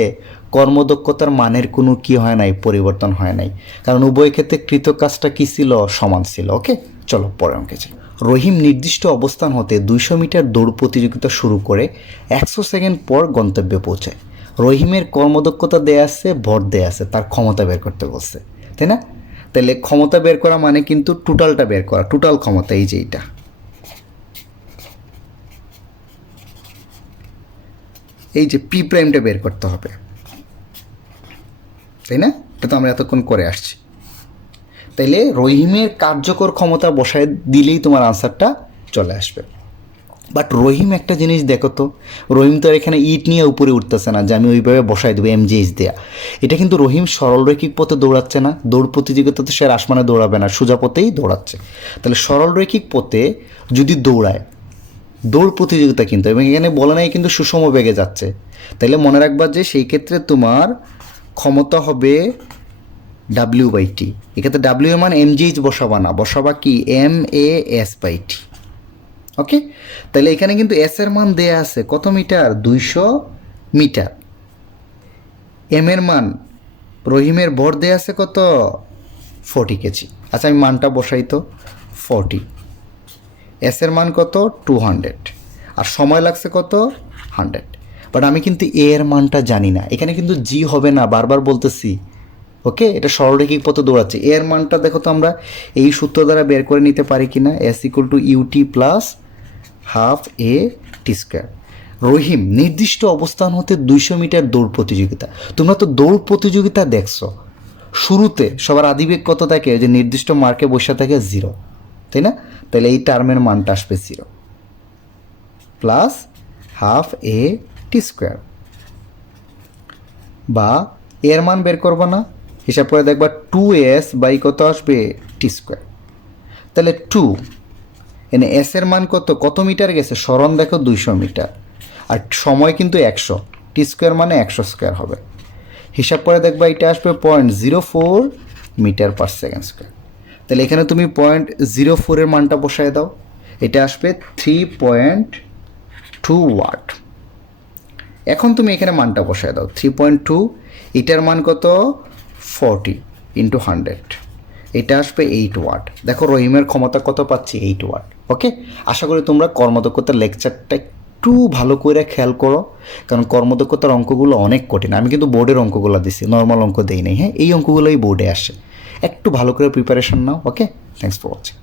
কর্মদক্ষতার মানের কোনো কি হয় নাই, পরিবর্তন হয় নাই, কারণ উভয় ক্ষেত্রে কৃত কাজটা কী ছিল, সমান ছিল। ওকে, চলো পরে অঙ্কে যাই। রহিম নির্দিষ্ট অবস্থান হতে 200 মিটার দৌড় প্রতিযোগিতা শুরু করে 100 সেকেন্ড পর গন্তব্যে পৌঁছায়। রহিমের কর্মদক্ষতা দেয়া আছে, ভর দেয়া আছে, তার ক্ষমতা বের করতে বলছে, তাই না? তাহলে ক্ষমতা বের করা মানে কিন্তু টোটালটা বের করা, টোটাল ক্ষমতা এই যে এইটা, এই যে পি প্রাইমটা বের করতে হবে, তাই না? এটা তো আমরা এতক্ষণ করে আসছি। তাইলে রহিমের কার্যকর ক্ষমতা বসায় দিলেই তোমার আনসারটা চলে আসবে। বাট রহিম একটা জিনিস দেখো তো, রহিম তো আর এখানে ইট নিয়ে উপরে উঠতেছে না যে আমি ওইভাবে বসাই দেবো এমজিএইচ দেয়া। এটা কিন্তু রহিম সরলরৈখিক পথে দৌড়াচ্ছে না, দৌড় প্রতিযোগিতাতে সে আসমানে দৌড়াবে না, সোজা পথেই দৌড়াচ্ছে। তাহলে সরলরৈখিক পথে যদি দৌড়ায়, দৌড় প্রতিযোগিতা কিন্তু, এবং এখানে বলে নাই কিন্তু সুষম বেগে যাচ্ছে, তাইলে মনে রাখবা যে সেই ক্ষেত্রে তোমার ক্ষমতা হবে ডাব্লিউ/টি। এক্ষেত্রে ডাব্লিউ এর মান এমজিএইচ বসাবা না, বসাবা কি MAS/টি। ওকে, তাহলে এখানে কিন্তু এস এর মান দেয়া আছে কত মিটার, 200 মিটার। এম এর মান, রহিমের ভর দেয়া আছে কত, 40 কেজি। আচ্ছা আমি মানটা বসাই তো, 40। এস এর মান কত, 200, আর সময় লাগছে কত, 100। বাট আমি কিন্তু এ এর মানটা জানি না, এখানে কিন্তু জি হবে না, বারবার বলতেছি। ওকে, এটা সরলরৈখিক পথে দৌড়াচ্ছে। এর মানটা দেখো তো আমরা এই সূত্র দ্বারা বের করে নিতে পারি কি না, S=UT প্লাস ½ AT²। রহিম নির্দিষ্ট অবস্থান হতে 200 মিটার দৌড় প্রতিযোগিতা। তোমরা তো দৌড় প্রতিযোগিতা দেখছো, শুরুতে সবার আদিবেগ কত থাকে, যে নির্দিষ্ট মার্কে বসে থাকে 0, তাই না? তাহলে এই টার্মের মানটা আসবে 0 প্লাস ½ AT², বা এর মান বের করবো না, হিসাব করে দেখবা 2S বাই কত আসবে, T²। তাহলে 2 এনে এস এর মান কত, কত মিটার গেছে, সরণ দেখো 200 মিটার, আর সময় কিন্তু 100, T² মানে 100² হবে। হিসাব করে দেখবা এটা আসবে 0.04 মিটার পার সেকেন্ড স্কোয়ার। তাহলে এখানে তুমি 0.04 এর মানটা বসায় দাও, এটা আসবে 3.2 ওয়াট। এখন তুমি এখানে মানটা বসায় দাও 3.2, এটার মান কত, 40 × 100, এটা আসবে 8 ওয়াট। দেখো রহিমের ক্ষমতা কত পাচ্ছি, 8 ওয়াট। ওকে, আশা করি তোমরা কর্মদক্ষতার লেকচারটা একটু ভালো করে খেয়াল করো, কারণ কর্মদক্ষতার অঙ্কগুলো অনেক কঠিন। আমি কিন্তু বোর্ডের অঙ্কগুলো দিছি, নর্মাল অঙ্ক দেই নাই। হ্যাঁ, এই অঙ্কগুলোই বোর্ডে আসে, একটু ভালো করে preparation now. Okay, thanks for watching.